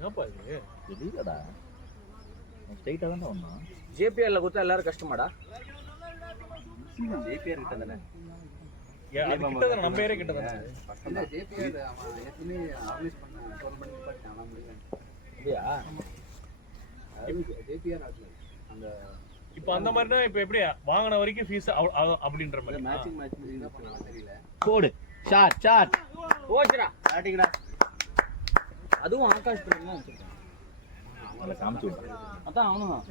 என்னப்பா இது தெரியலடா ஸ்ட்ரைட்டா தான் வந்தான். ஜேபிஆர்ல கொடுத்தா எல்லாரும் கஷ்டமாடா. ஜேபிஆர் கிட்ட தானே நம்ம ஏரியா கிட்ட தானே. இல்ல ஜேபிஆர் அவன் ஏற்கனவே ஆர்கனைஸ் பண்ண டோர்னமெண்ட் பார்த்தானா முடியல. அப்படியா? ஜேபிஆர் அந்த இப்போ அந்த மாதிரினா இப்போ எப்படி வாங்கின வரைக்கும் ஃபீஸ் அப்படின்ற மாதிரி மேட்சிங் என்ன பண்ணாலும் தெரியல. போடு ஷாட் ஓச்சடா ஸ்டார்டிங்டா. அதுவும் ஆகாஷ் பண்ணா வச்சிருக்கான். அவளை காமிச்சு விடுறேன். அதான் அவனும் தான்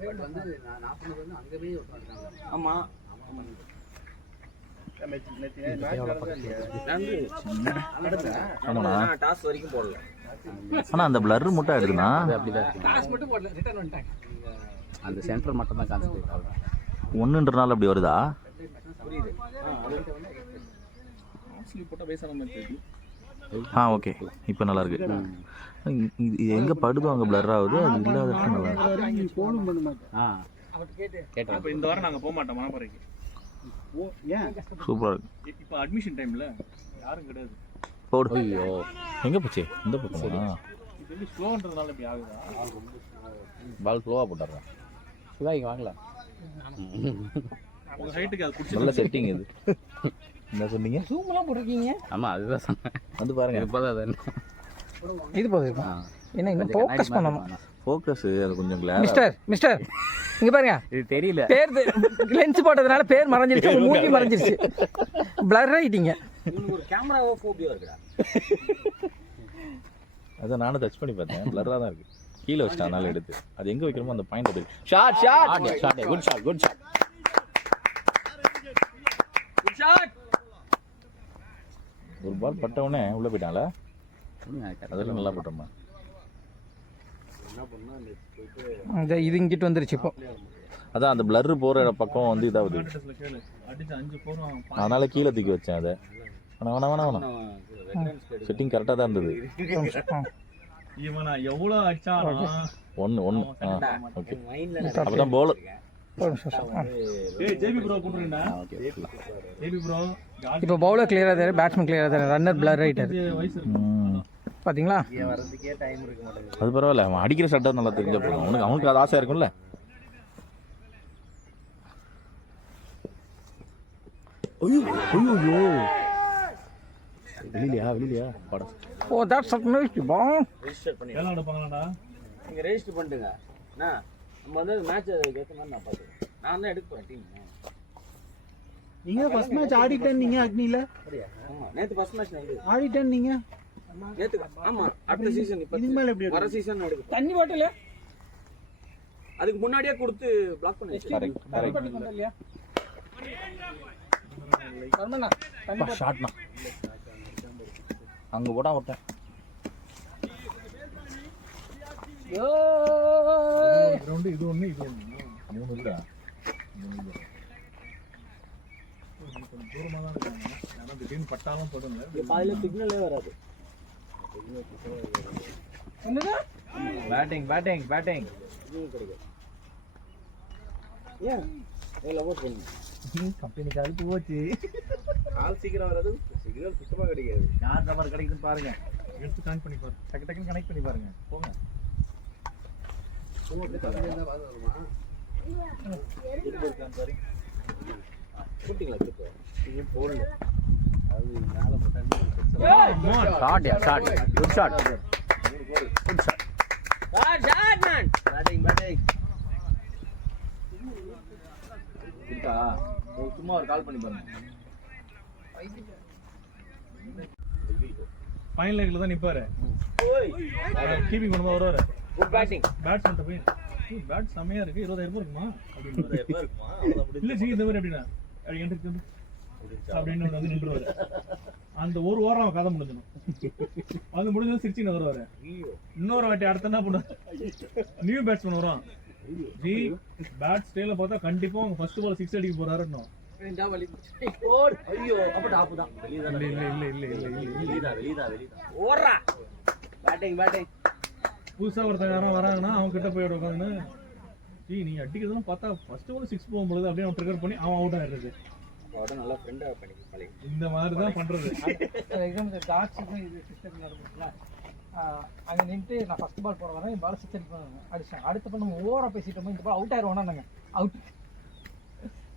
பட் வந்து நான் சொன்னது வந்து அங்கவே உட்கார்ந்தாங்க. ஆமா டாஸ் வரைக்கும் போடல. ஆனா அந்த பிளர் மட்டும் எடுக்குனா டாஸ் மட்டும் போடல, ரிட்டர்ன் வந்துட்டாங்க. அந்த சென்டர் மட்டும் தான் கான்சென்ட்ரேட் ஆகுது. ஒண்ணுன்றனால அப்படி வருதா? புரியுது. ஓகே இப்போ நல்லா இருக்கு. இது எங்க படுதோ அங்க பிளர் ஆகுது, அது இல்லாத நல்லா இருக்கு. ஃபோன் பண்ண மாட்டேன். கேட்டேன். இப்போ இந்த வாரம் நாங்க போக மாட்டோம் மணப்பாறைக்கு. சூப்பரா இருக்கு. இப்போ அட்மிஷன் டைம்ல யாரும் கிடையாது. போடு. ஐயோ எங்க போச்சு? இந்த பக்கமா? இது வந்து ஸ்லோன்றதுனால இப்படி ஆகுதா? பால் ஸ்லோவா போட்டாரா? சுதா இங்க வாங்கல. உங்க ஹைட்டுக்கு அது பிடிச்சி நல்ல செட்டிங் இது. என்ன சொன்னீங்க? ஜூம்லாம் போட்டுருக்கீங்க. ஆமா அதுதான் சொன்னேன். வந்து பாருங்க. இப்போதான் இது போதும். என்ன இன்னும் ஃபோக்கஸ் பண்ணணும். ஃபோக்கஸ் அது கொஞ்சம் கிளாரா. மிஸ்டர் இங்க பாருங்க. இது தெரியல. பேர் லென்ஸ் போட்டதனால பேர் மறைஞ்சிருச்சு, மூஞ்சி மறைஞ்சிருச்சு. பிளர் ஆயிட்டீங்க. இவனுக்கு ஒரு கேமராவோ ஃபோபியா இருக்குடா. அத நானும் டச் பண்ணி பார்த்தேன். பிளரா தான் இருக்கு. கீழ வச்சா அதனால எடுத்து. அது எங்க வைக்கிறோமோ அந்த பாயிண்ட் போய். Shot good shot. Good shot. ஒரு பால் பட்டவனே உள்ள போயிட்டாங்களா? அதெல்லாம் நல்லா போட்டோமா? இந்த இது இங்கிட்டு வந்துருச்சு இப்போ. அதான் அந்த பிளர் போற பக்கம் வந்து இதாவது அடிச்சு 5 போறோம். அதனால கீழே தூக்கி வச்சேன். அதை வேணாம் செட்டிங் கரெக்டாக தான் இருந்தது. இவனா எவ்வளவு அடிச்சாலும் ஒன்று ஓகே. அப்பதான் போலர். ஏய் ஜேபி ப்ரோ கூப்பிடுறேன்டா. ஜேபி ப்ரோ இப்போ பவுலர் கிளியரா தெரியும், பேட்ஸ்மேன் கிளியரா தெரியும், ரன்னர் பிளர் ஆயிட்டாரு. பாத்தீங்களா? வரதுக்கே டைம் இருக்க மாட்டேங்குது. அது பரவாயில்ல, அவன் அடிக்கிற ஷாட் நல்லா தெரிஞ்ச போதும். அவனுக்கு அது ஆசையா இருக்கும்ல. ஐயோ வெளியிலையா படம். Oh that's nice ball. Register பண்ணி எல்லாம் எடுப்பாங்களாடா. நீங்க ரெஜிஸ்டர் பண்ணிடுங்க. நம்ம வந்து மேட்ச் ஏத்த மாதிரி நான் பாத்துக்கிறேன். நான் தான் எடுக்க போறேன் டீம். நீங்க ஃபர்ஸ்ட் மேட்ச் ஆடிட்டேன். நீங்க அக்னில ஆமா நேத்து ஃபர்ஸ்ட் மேட்ச் நான் ஆடிட்டேன். நீங்க நேத்து ஆமா அடுத்த சீசன் இப்ப இனிமேல் எப்படி வர சீசன் எடுக்க. தண்ணி பாட்டில் அதுக்கு முன்னாடியே கொடுத்து பிளாக் பண்ணி இல்லையா? கர்மண்ணா தண்ணி ஷாட்னா அங்க போடா விட்டேன். கிரவுண்ட் இது ஒண்ணு 3 இல்ல. கொஞ்சம் தூரமா தான் இருக்காங்க. ஆனா திடீர்னு பட்டாலும் போடுங்க. இந்த பாதியில சிக்னலே வராது. என்னது? பேட்டிங் சிக்னல் கிடைக்கும். ஏன் லவ் பண்ணு. கம்பெனிக்கு அழுத்து போச்சு. கால் சீக்கிரம் வராது, சிக்னல் சுத்தமா கிடைக்காது. யார் நம்பர் கிடைக்குதுன்னு பாருங்க. எடுத்து கனெக்ட் பண்ணி பாருங்க. டக்கு கனெக்ட் பண்ணி பாருங்க. போங்க. உங்களுக்கு தமிழ்ல இருந்தா பாத்து வருமா? இது இருக்கான் பாரு. ஷூட்டிங்ல இருக்கு. இது போல்ல. அது மேல போட்டா shot good shot. Shot man. Batting இருக்கா? சும்மா ஒரு கால் பண்ணி பாருங்க. ஃபைனல் லெக்ல தான் நிப்பாரு. ஓய் கீப்பிங் பண்ணும்போது வருவாரு. Good batting. பேட்ஸ்மேன் போய் பேட் செமையா இருக்கு. 20,000 இருக்குமா அப்படின்னு 20,000 இருக்குமா? அவ்வளவு இல்ல ஜி இந்த மாதிரி எப்படின்னா அப்படின்னு வந்து நின்றுவாரு. அந்த ஒரு வாரம் அவன் கதை முடிஞ்சிடும். அது முடிஞ்சது சிரிச்சுன்னு வருவாரு. இன்னொரு வாட்டி அடுத்த என்ன பண்ணுவாரு, நியூ பேட்ஸ்மேன் வரும். ஜி பேட் ஸ்டைல பார்த்தா கண்டிப்பா அவங்க ஃபர்ஸ்ட் பால் 6 அடிக்க போறாருன்னு. ஐயோ அப்ப டாப் தான். வெளியதா ஓடுறா. பேட்டிங் புதுசா ஒருத்தர் யாரும் வராங்கன்னா அவங்க கிட்ட போய் உட்காந்து ஜி நீ அடிக்கிறதுலாம் பார்த்தா ஃபர்ஸ்ட் பால் 6 போகும்போது அப்படியே அவன் ட்ரிகர் பண்ணி அவன் அவுட் ஆயிடுறது. அவட நல்லா ஃப்ரெண்டா பண்ணி பழகி இந்த மாதிரி தான் பண்றது. எக்ஸாம்பிள் டாட்ஸ் இது சிஸ்டம் நடக்குதுல. அங்கே நின்றுட்டு நான் ஃபர்ஸ்ட் பால் போட வரேன் பால் 6 அடிச்சேன். அடுத்த பால் நம்ம ஓவராக பேசிட்டோம், இந்த பால் அவுட் ஆயிடுவோம்னா நாங்கள் அவுட்.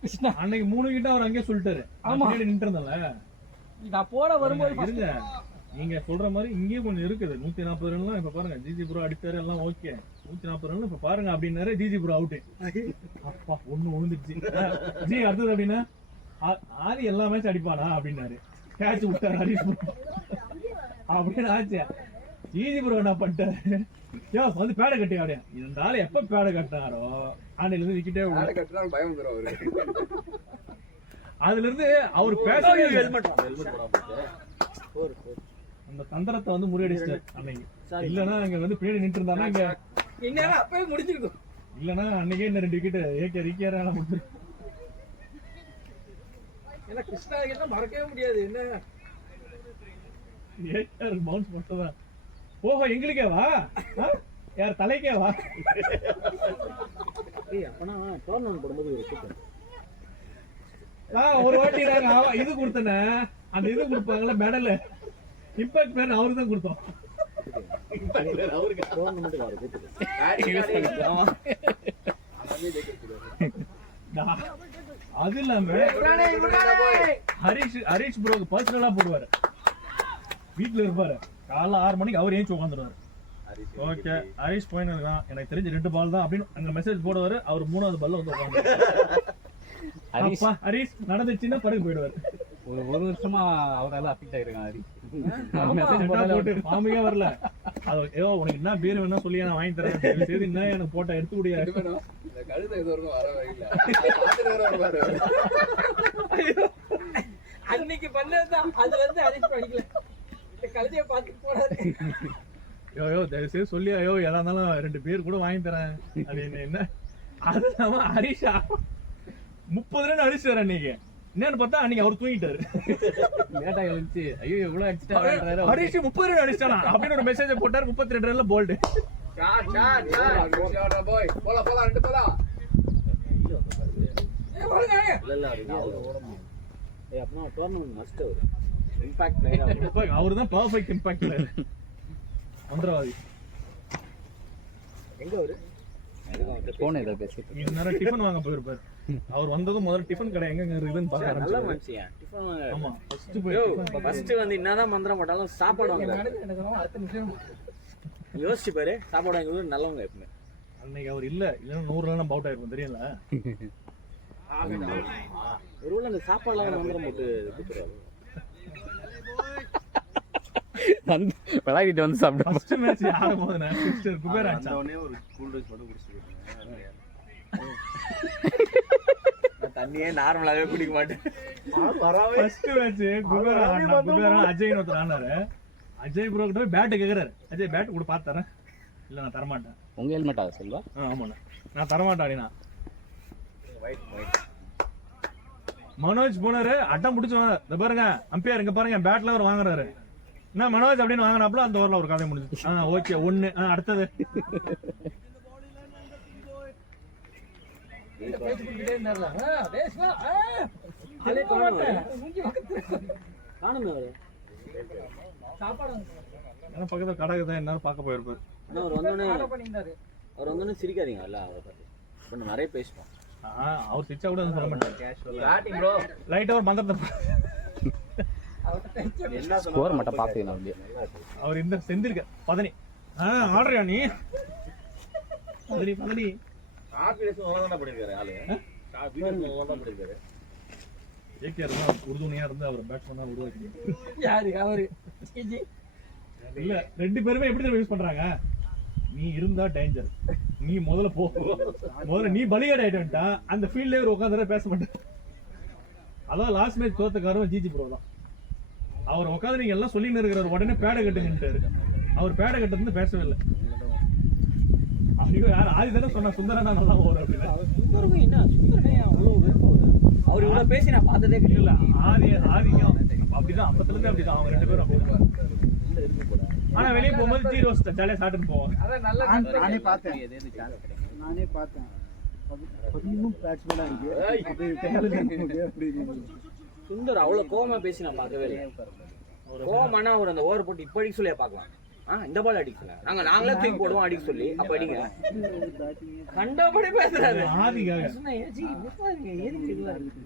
கிருஷ்ணா அன்னைக்கு 3 விக்கெட் அவர் அங்கேயே சொல்லிட்டாரு. ஆமா. நின்று இருந்தல நான் போட வரும்போது இருங்க, நீங்க சொல்ற மாதிரி இங்கேயும் கொஞ்சம் இருக்குது. 140 ரன்லாம் இப்ப பாருங்க, ஜிஜி ப்ரோ அடித்தாரு, எல்லாம் ஓகே. 140 ரன் இப்ப பாருங்க அப்படின்னாரு, ஜிஜி ப்ரோ அவுட்டு. அப்பா ஒண்ணு விழுந்துச்சு. ஜி அடுத்தது அப்படின்னா ஆதி எல்லா மேட்ச் அடிப்பானா அப்படின்னாரு, கேட்ச் விட்டாரு ஹரிஷ் ப்ரோ அப்படின்னு ஆச்சு. ஜிஜி ப்ரோ என்ன பண்ணிட்டாரு, யோ வந்து பேடை கட்டி அப்படியா, இந்த ஆளு எப்ப பேடை கட்டினாரோ ஆண்டையில இருந்து விக்கெட்டே பயம் வந்துடும் அவருக்கு. அதுல இருந்து அவர் பேசவே அந்த தந்திரத்தை வந்து முறியடிச்சிட்டாரு அன்னைக்கு. இல்லன்னா இங்க வந்து பின்னாடி நின்று இருந்தானா இங்க இன்னும் அப்பவே முடிஞ்சிருக்கும். இல்லன்னா அன்னைக்கே இந்த 2 விக்கெட் ஏகே முடிச்சு. ஏன்னா கிருஷ்ணா கிட்ட மறக்கவே முடியாது. என்ன ஏகே பவுன்ஸ் மட்டும்தான். ஓஹோ எங்களுக்கே வா, யார் தலைக்கே வா. அப்பனா டோர்னமெண்ட் போடும்போது ஒரு கூட்டம் ஒரு வாட்டி நாங்க இது கொடுத்தனே, அந்த இது கொடுப்பாங்கல்ல மெடல், இம்பாக்ட் மேன் அவருக்கு தான் கொடுத்தோம். டோர்னமெண்ட் வர கூட்டம் அது இல்லாம ஹரிஷ் ப்ரோக்கு பர்சனலா போடுவாரு. வீட்டுல இருப்பாரு, காலைல 6 மணிக்கு அவர் ஏஞ்சி உட்காந்துருவாரு. ஓகே ஹரிஷ் போயின்னு இருக்கான், எனக்கு தெரிஞ்சு 2 பால் தான் அப்படின்னு அங்க மெசேஜ் போடுவாரு. அவர் 3வது பால்ல வந்து உட்காந்து ஹரிஷ் நடந்துச்சுன்னா படுக்க போயிடுவாரு. ஒரு வருஷமா அவரால் அஃபெக்ட் ஆயிருக்காங்க ஹரி. மாமியே வரல, அது ஏதோ உனக்கு என்ன பேர் வேணா சொல்லி நான் வாங்கி தரேன், சரி என்ன எனக்கு போட்டோ எடுத்து கூடிய கழுதை இது வரைக்கும் வரவே இல்லை. அன்னைக்கு பண்ணதுதான், அதுல இருந்து ஹரிஷ் படிக்கல. கழுதைய பார்த்து போறாரு. யோ தயவு செய்து சொல்லி ஐயோ எதா இருந்தாலும் 2 பேர் கூட வாங்கி தரேன் அப்படின்னு. என்ன அது இல்லாம ஹரிஷா 30 ரன் அடிச்சாரு அன்னைக்கு. என்னன்னு பார்த்தா அன்னைக்கு அவர் தூங்கிட்டாரு. லேட்டா எழுந்துச்சு, ஐயோ எவ்வளவு அடிச்சுட்டா ஹரிஷ் 30 ரன் அடிச்சானா அப்படின்னு ஒரு மெசேஜ் போட்டாரு. 32 ரன்ல போல்டு. அவருதான் பர்ஃபெக்ட் இம்பாக்ட் பிளேயர், மந்திரவாதி. எங்க அவரு போன ஏதோ பேசிட்டு இந்நேரம் டிஃபன் வாங்க போயிருப்பாரு. அவர் வந்ததும் முதல்ல டிஃபன் கடை எங்க இருக்குதுன்னு பார்க்க நல்ல ஆரம்பிச்சாரு. மனுஷன். டிஃபன் வாங்க. ஆமா ஃபர்ஸ்ட் போய் டிஃபன் ஃபர்ஸ்ட் வந்து என்னதான் மந்திரம் போட்டாலும் சாப்பாடு வாங்க. அடுத்த நிமிஷம் யோசிச்சு பாரு, சாப்பாடு வாங்குறது நல்லவங்க எப்பவுமே. அன்னைக்கு அவர் இல்ல, இல்லன்னா 100 ரன் அவுட் ஆயிருக்கும் தெரியல. ஒருவேளை அந்த சாப்பாடுலாம் மந்திரம் போட்டு கொடுத்துருவாங்க. வந்து விளையாடிட்டு வந்து சாப்பிட்டு ஃபர்ஸ்ட் மேட்ச் ஆடும்போது நான் சிஸ்டர் குபேர் ஆச்சா. ஒரு கூல் ட்ரிங்க்ஸ் மட்டும் குடிச்சிட்டு தண்ணியே நார்மலாவே குடிக்க மாட்டேன். ஃபர்ஸ்ட் மேட்ச் குபேரா அஜய் ஒருத்தர் ஆனாரு. அஜய் ப்ரோ கிட்ட பேட் கேக்குறாரு, அஜய் பேட் கூட பார்த்து தரேன். இல்ல நான் தரமாட்டேன். உங்க ஹெல்மெட்டா செல்வா? ஆமாண்ணா நான் தரமாட்டேன் அப்படின்னா. மனோஜ் போனாரு, அட்டம் பிடிச்சு இந்த பாருங்க அம்பையர் இங்க பாருங்க பேட்ல அவர் வாங்குறாரு. என்ன மனோஜ் அப்படின்னு வாங்கினாப்புல அந்த ஓவர்ல ஒரு கதை முடிஞ்சு. ஓகே 1 அடுத்தது காணுமே அவரு. ஏன்னா பக்கத்துல கடை தான் என்ன பார்க்க போயிருப்பாரு. ஆனா அவர் வந்தோடனே சிரிக்காதீங்க இல்ல, அவரை பார்த்து இப்ப நம்ம நிறைய பேசுவோம். அவர் சிச்சா கூட சொல்ல மாட்டாரு. லைட்டா ஒரு மந்திரத்தை என்ன ஸ்கோர் மட்டும் பாத்துக்கணும் அப்படியே. அவர் இந்த செந்திருக்க பதனி ஆடுறியா நீ? பதனி ஏகேஆர் தான் உறுதுணையா இருந்து அவர் பேட்ஸ்மேனா உருவாக்கி. யாரு அவரு? இல்ல 2 பேருமே எப்படி யூஸ் பண்றாங்க, நீ இருந்தா டேஞ்சர், நீ முதல்ல போ, முதல்ல நீ பலியாட் ஆயிட்டா அந்த ஃபீல்ட்லயே ஒரு உட்காந்து பேச மாட்டேன். அதான் லாஸ்ட் மேட்ச் தோத்தக்காரன் ஜிஜி ப்ரோ தான். அவர் உட்காந்து நீங்க எல்லாம் சொல்லின்னு இருக்கிறார், உடனே பேடை கட்டுங்கன்ட்டாரு. அவர் பேடை கட்டுறது பேசவே இல்லை. ஐயோ யார் ஆதி தானே சொன்னா சுந்தரனா நல்லா ஓவர் அப்படின்னு. சுந்தரமே என்ன சுந்தரமே அவ்வளவு வெறுப்பு அவர் இவ்வளவு பேசி நான் பார்த்ததே இல்ல ஆதிக்கும் அப்படிதான், அப்பத்துல இருந்து அப்படிதான் அவங்க 2 பேரும் அப்படிதான். ஆனா வெளியே போகும்போது ஜீரோ ஜாலியா சாப்பிட்டு போவாங்க. நானே பார்த்தேன். பதினும் பேட்ஸ்மேனா இருக்கு. சுந்தர் அவ்வளவு கோவமா பேசி நான் பார்க்கவே இல்லை. கோவமான அவர் அந்த ஓவர் போட்டு இப்படிக்கு சொல்லியா பார்க்கலாம். இந்த பால் அடிக்கல நாங்களே தூக்கி போடுவோம் அடிக்க சொல்லி அப்ப அடிங்க கண்டபடி பேசுறாரு ஆதிக்காக சொன்னா, ஏஜி, என்னப்பா நீங்க எதுக்கு இதெல்லாம் இருக்கு?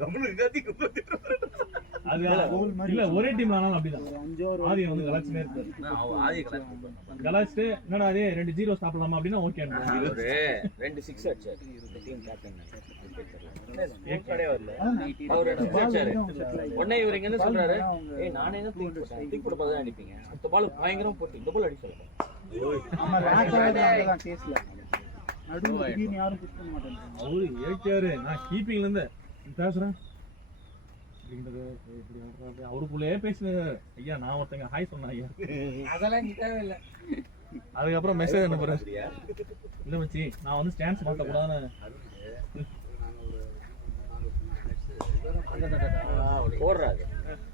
கம்முனு இருங்க. அது இல்ல ஒரே டீம்ல ஆனாலும் அப்படிதான் ஆதியை வந்து கலாச்சினே இருப்பாரு. ஆதியை கலாய்ச்சி கூப்பிடுறாங்க. கலாச்சிட்டு என்னடா அதே 2 0 சாப்பிடலாமா அப்படின்னா ஓகே அவரு 2 6 அடிச்சாரு. இந்த டீம் கேப்டன் அவர் 2 6 அடிச்சாரு. உடனே இவர் இங்க என்ன சொல்றாரு, ஏய் நானே தான் தூக்கி போட்டேன், தூக்கி போட்டு பார்த்தா அடிப்பீங்க, அடுத்த பால் பயங்கரமா போட்டு இந்த பால் அடிச்சு ஆமா ராட்டாதான் கேஸ்ல நடுவுல திடீர்னு யாரும் புஷ் பண்ண மாட்டாங்க. அவரு ஏற்காரு நான் கீப்பிங்ல இருந்து பேசுறேன் அப்படின்றது இப்படி ஆடுறாரு. அவருக்குள்ளே பேசுனாரு. ஐயா நான் ஒருத்தங்க ஹாய் சொன்னேன் ஐயா. அதெல்லாம் இங்க தேவையில்லை. அதுக்கப்புறம் மெசேஜ் அனுப்புறேன், இல்ல மச்சி நான் வந்து ஸ்டான்ஸ் மாத்த கூடாதுன்னு. போடுறாரு.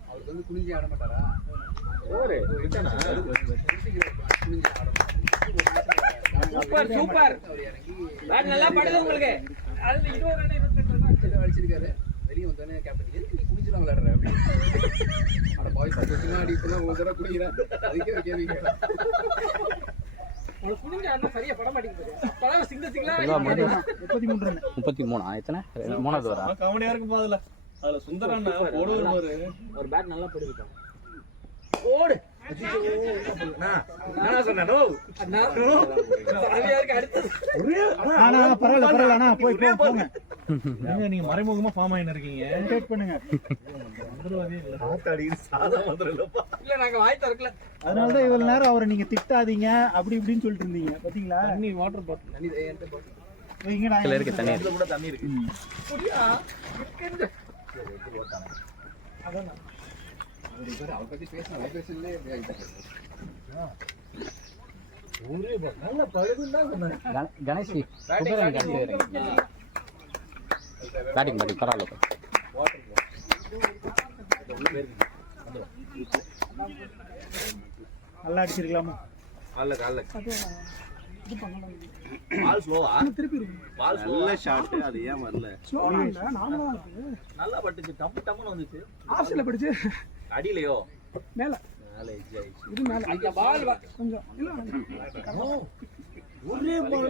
அவருக்கு வந்து குனிஞ்சு ஆட மாட்டாரா? போரு சூப்பர் சூப்பர் பேட் நல்லா படுது உங்களுக்கு. அதுல 20 ரன் 28 ரன் அடிச்சது. அடிச்சிருக்காரு. வெளியே வந்தோடனே கேப்டன் எதுக்கு நீ குனிஞ்சுலாம் விளையாடுற அப்படின்னு. ஆனா பாய்ஸ் அடி இப்பதான் ஒரு தடவை குடிக்கிறேன். அதுக்கே ஒரு கேள்வி கேட்கலாம். உங்களுக்கு புரிஞ்ச ஆனா சரியா பட மாட்டேங்குது. அப்பதான் சிங்கிளா 33 ரன் 33 எத்தனை 3வது வரா காமெடியா இருக்கும் அதுல அதுல சுந்தரன் போடுவாரு பாரு. ஒரு பேட் நல்லா படுதுட்டான். ஓடு நான் சொன்னேனோ சாமியாருக்கு அடுத்தது ஆனா பரவாயில்ல அண்ணா போய் போங்க ஏங்க நீங்க மறைமுகமா ஃபார்ம் ஆயின்னு இருக்கீங்க. டேட் பண்ணுங்க. வந்துருவாதே இல்ல. இல்ல நாங்க வாய் திறக்கல. அதனால தான் இவ்வளவு நேரம் அவரை நீங்க திட்டாதீங்க அப்படி இப்படின்னு சொல்லிட்டு இருந்தீங்க பாத்தீங்களா? தண்ணி வாட்டர் பாட்டில் தண்ணி என்கிட்ட போட்டு இங்கடா இதுல இருக்கு தண்ணி இதுல கூட தண்ணி இருக்கு. புரியா இருக்கு. அதான் அவர் பத்தி பேசினா பேசலே நல்ல பழுதுன்னு தான் சொன்னேன். கணேஷ் பேட்டிங் பரவாயில்ல. நல்லா அடிச்சிருக்கலாமா? அல்ல அல்ல பால் ஸ்லோவா பால் நல்ல ஷாட். அது ஏன் வரல? நல்லா பட்டுச்சு. டம்முன்னு வந்துச்சு. ஆர்சில படிச்சு அடியிலையோ மேல மேல எட்ஜ் ஆயிடுச்சு. இது மேல அந்த பால் கொஞ்சம் இல்ல ஒரே பால்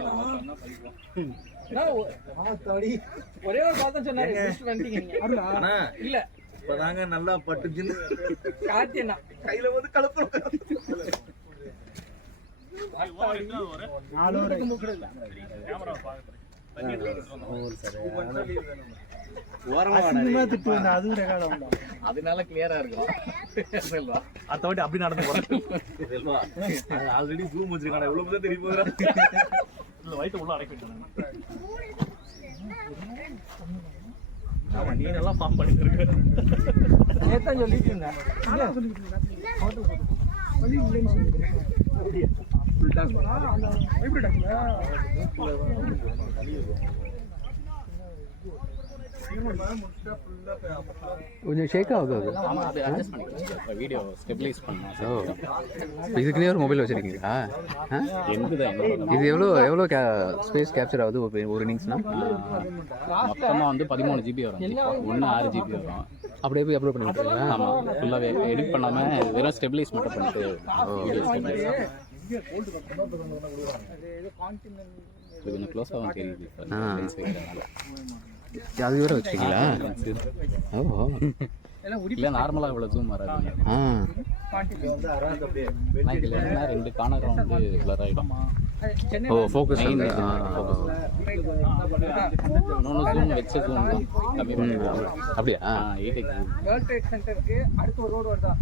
ஒரே ஒரு பால் தான் சொன்னாரு. முடிச்சுட்டு வந்துட்டீங்க நீங்க. அண்ணா இல்ல இப்பதாங்க நல்லா பட்டுச்சுன்னு கார்த்தி அண்ணா கையில வந்து கலப்பு. 4 ஓவர் அசிங்கமா திட்டுவாங்க. அதுவும் ரெக்கார்ட் ஆகும். அதனால கிளியரா இருக்கும். அடுத்த வாட்டி அப்படி நடந்து போறேன். ஆல்ரெடி ஜூம் வச்சிருக்கானே இவ்வளவு தான் தெரிய போகுது. இல்ல வயித்து உள்ள அடைக்கிட்டாங்க. ஆமா நீ நல்லா ஃபார்ம் பண்ணிட்டு இருக்க. நேத்தான் சொல்லிட்டு இருந்தேன். கொஞ்சம் ஷேக் ஆகுது அது. ஆமா அது அட்ஜஸ்ட் பண்ணிக்கலாம். வீடியோ ஸ்டெபிலைஸ் பண்ணலாம். இதுக்குன்னே ஒரு மொபைல் வச்சிருக்கீங்களா? எங்குதான் இது எவ்வளோ ஸ்பேஸ் கேப்சர் ஆகுது ஒரு இன்னிங்ஸ்னா? மொத்தமாக வந்து 13 GB வரும். 1 6 GB வரும். அப்படியே போய் அப்லோட் பண்ணிருக்கீங்களா? ஆமாம் ஃபுல்லாகவே எடிட் பண்ணாமல் வெறும் ஸ்டெபிலைஸ் மட்டும் பண்ணிட்டு கொஞ்சம் க்ளோஸாகவும் தெரியுது. அது வேற வச்சிருக்கீங்களா? ஓ இல்லை நார்மலாக இவ்வளோ ஜூம் வராது. ஆ இல்லைன்னா 2 கார்னரும் வந்து பிளர் ஆகிடும். ஓ ஃபோக்கஸ் இன்னொன்று ஜூம் வச்ச ஜூம் தான் கம்மி பண்ணுவோம். அப்படியா? 8x வேர்ல்ட் ட்ரேட் சென்டருக்கு அடுத்து ஒரு ரோடு வருதா?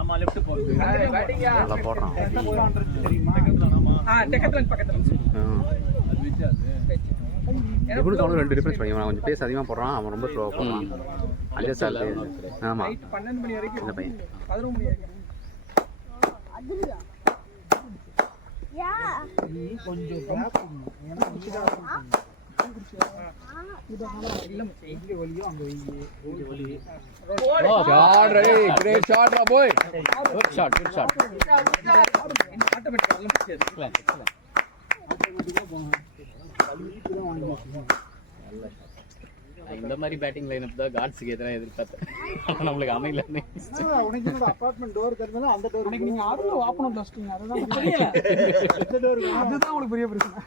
ஆமா லெஃப்ட் போறது. நல்லா போடுறான். டெக்கத்லன் பக்கத்துல. எப்படி அவனும் 2 டிஃபரன்ஸ் பண்ணி கொஞ்சம் பேச அதிகமாக போடுறான். அவன் ரொம்ப ஸ்லோவாக போடுறான். அட்ஜஸ்ட் ஆகுது. ஆமாம் நைட் 12 மணி வரைக்கும் இந்த பையன் 11 மணி வரைக்கும். கொஞ்சம் கேப் ஏன்னா இல்ல எங்க வலியோ அங்க வலி. Shot ready. கிரேட் ஷாட் ரா பாய். குட் ஷாட் ஆட்டோமேட்டிக்கா எல்லாம் முடிச்சது. இந்த மாதிரி பேட்டிங் லைனப் தான் காட்ஸுக்கு எதிராக எதிர்பார்த்தேன். ஆனா நம்மளுக்கு அமையலன்னு. உனக்கு என்னோட அபார்ட்மெண்ட் டோர் திறந்தாலும் அந்த டோர் உனக்கு நீங்க அருள் ஓப்பன் வச்சிட்டீங்க அதுதான் புரியல. இந்த டோர் அதுதான் உங்களுக்கு பெரிய பிரச்சனை.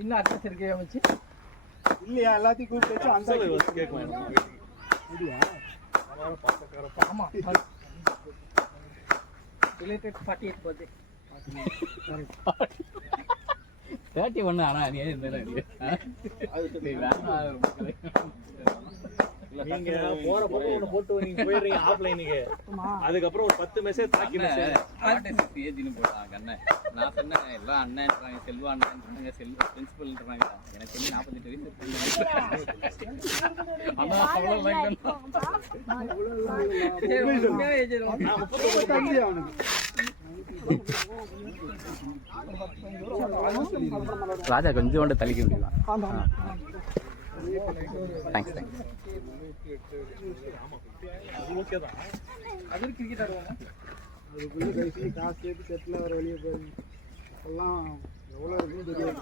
இன்னும் அட்ரஸ் இருக்கே வச்சு இல்லையா எல்லாத்தையும் கூப்பிட்டு வச்சு அந்த கேக் வாங்கிடுவோம். ஐடியா ஆமா ரிலேட்டட் 48th பர்த்டே 31 ஆனா நீ ஏன் இந்த நீங்க போற போது ஒண்ணு போட்டு நீங்க போயிடுறீங்க ஆஃப்லைனுக்கு. அதுக்கப்புறம் ஒரு 10 மெசேஜ் தாக்கி மெசேஜ் ஏஜ்னு போட்டாங்க அண்ணன். நான் சொன்னேன் எல்லாம் அண்ணன்றாங்க, செல்வா அண்ணன்றாங்க, செல்வா பிரின்சிபல்ன்றாங்க. எனக்கு வந்து 48 வயசு இருக்கு. ஆனா அவ்வளோ லைக் ராஜா கொஞ்சோண்டு தள்ளிக்க முடியுமா? Thanks thanks. ஓகே தான். அது கிரிக்கெட் ஆடுவாங்க. அதுக்குள்ள கடைசி காசு சேர்த்து செட்டில் வர வெளியே போய் எல்லாம் எவ்வளோ இருக்குன்னு தெரியாது.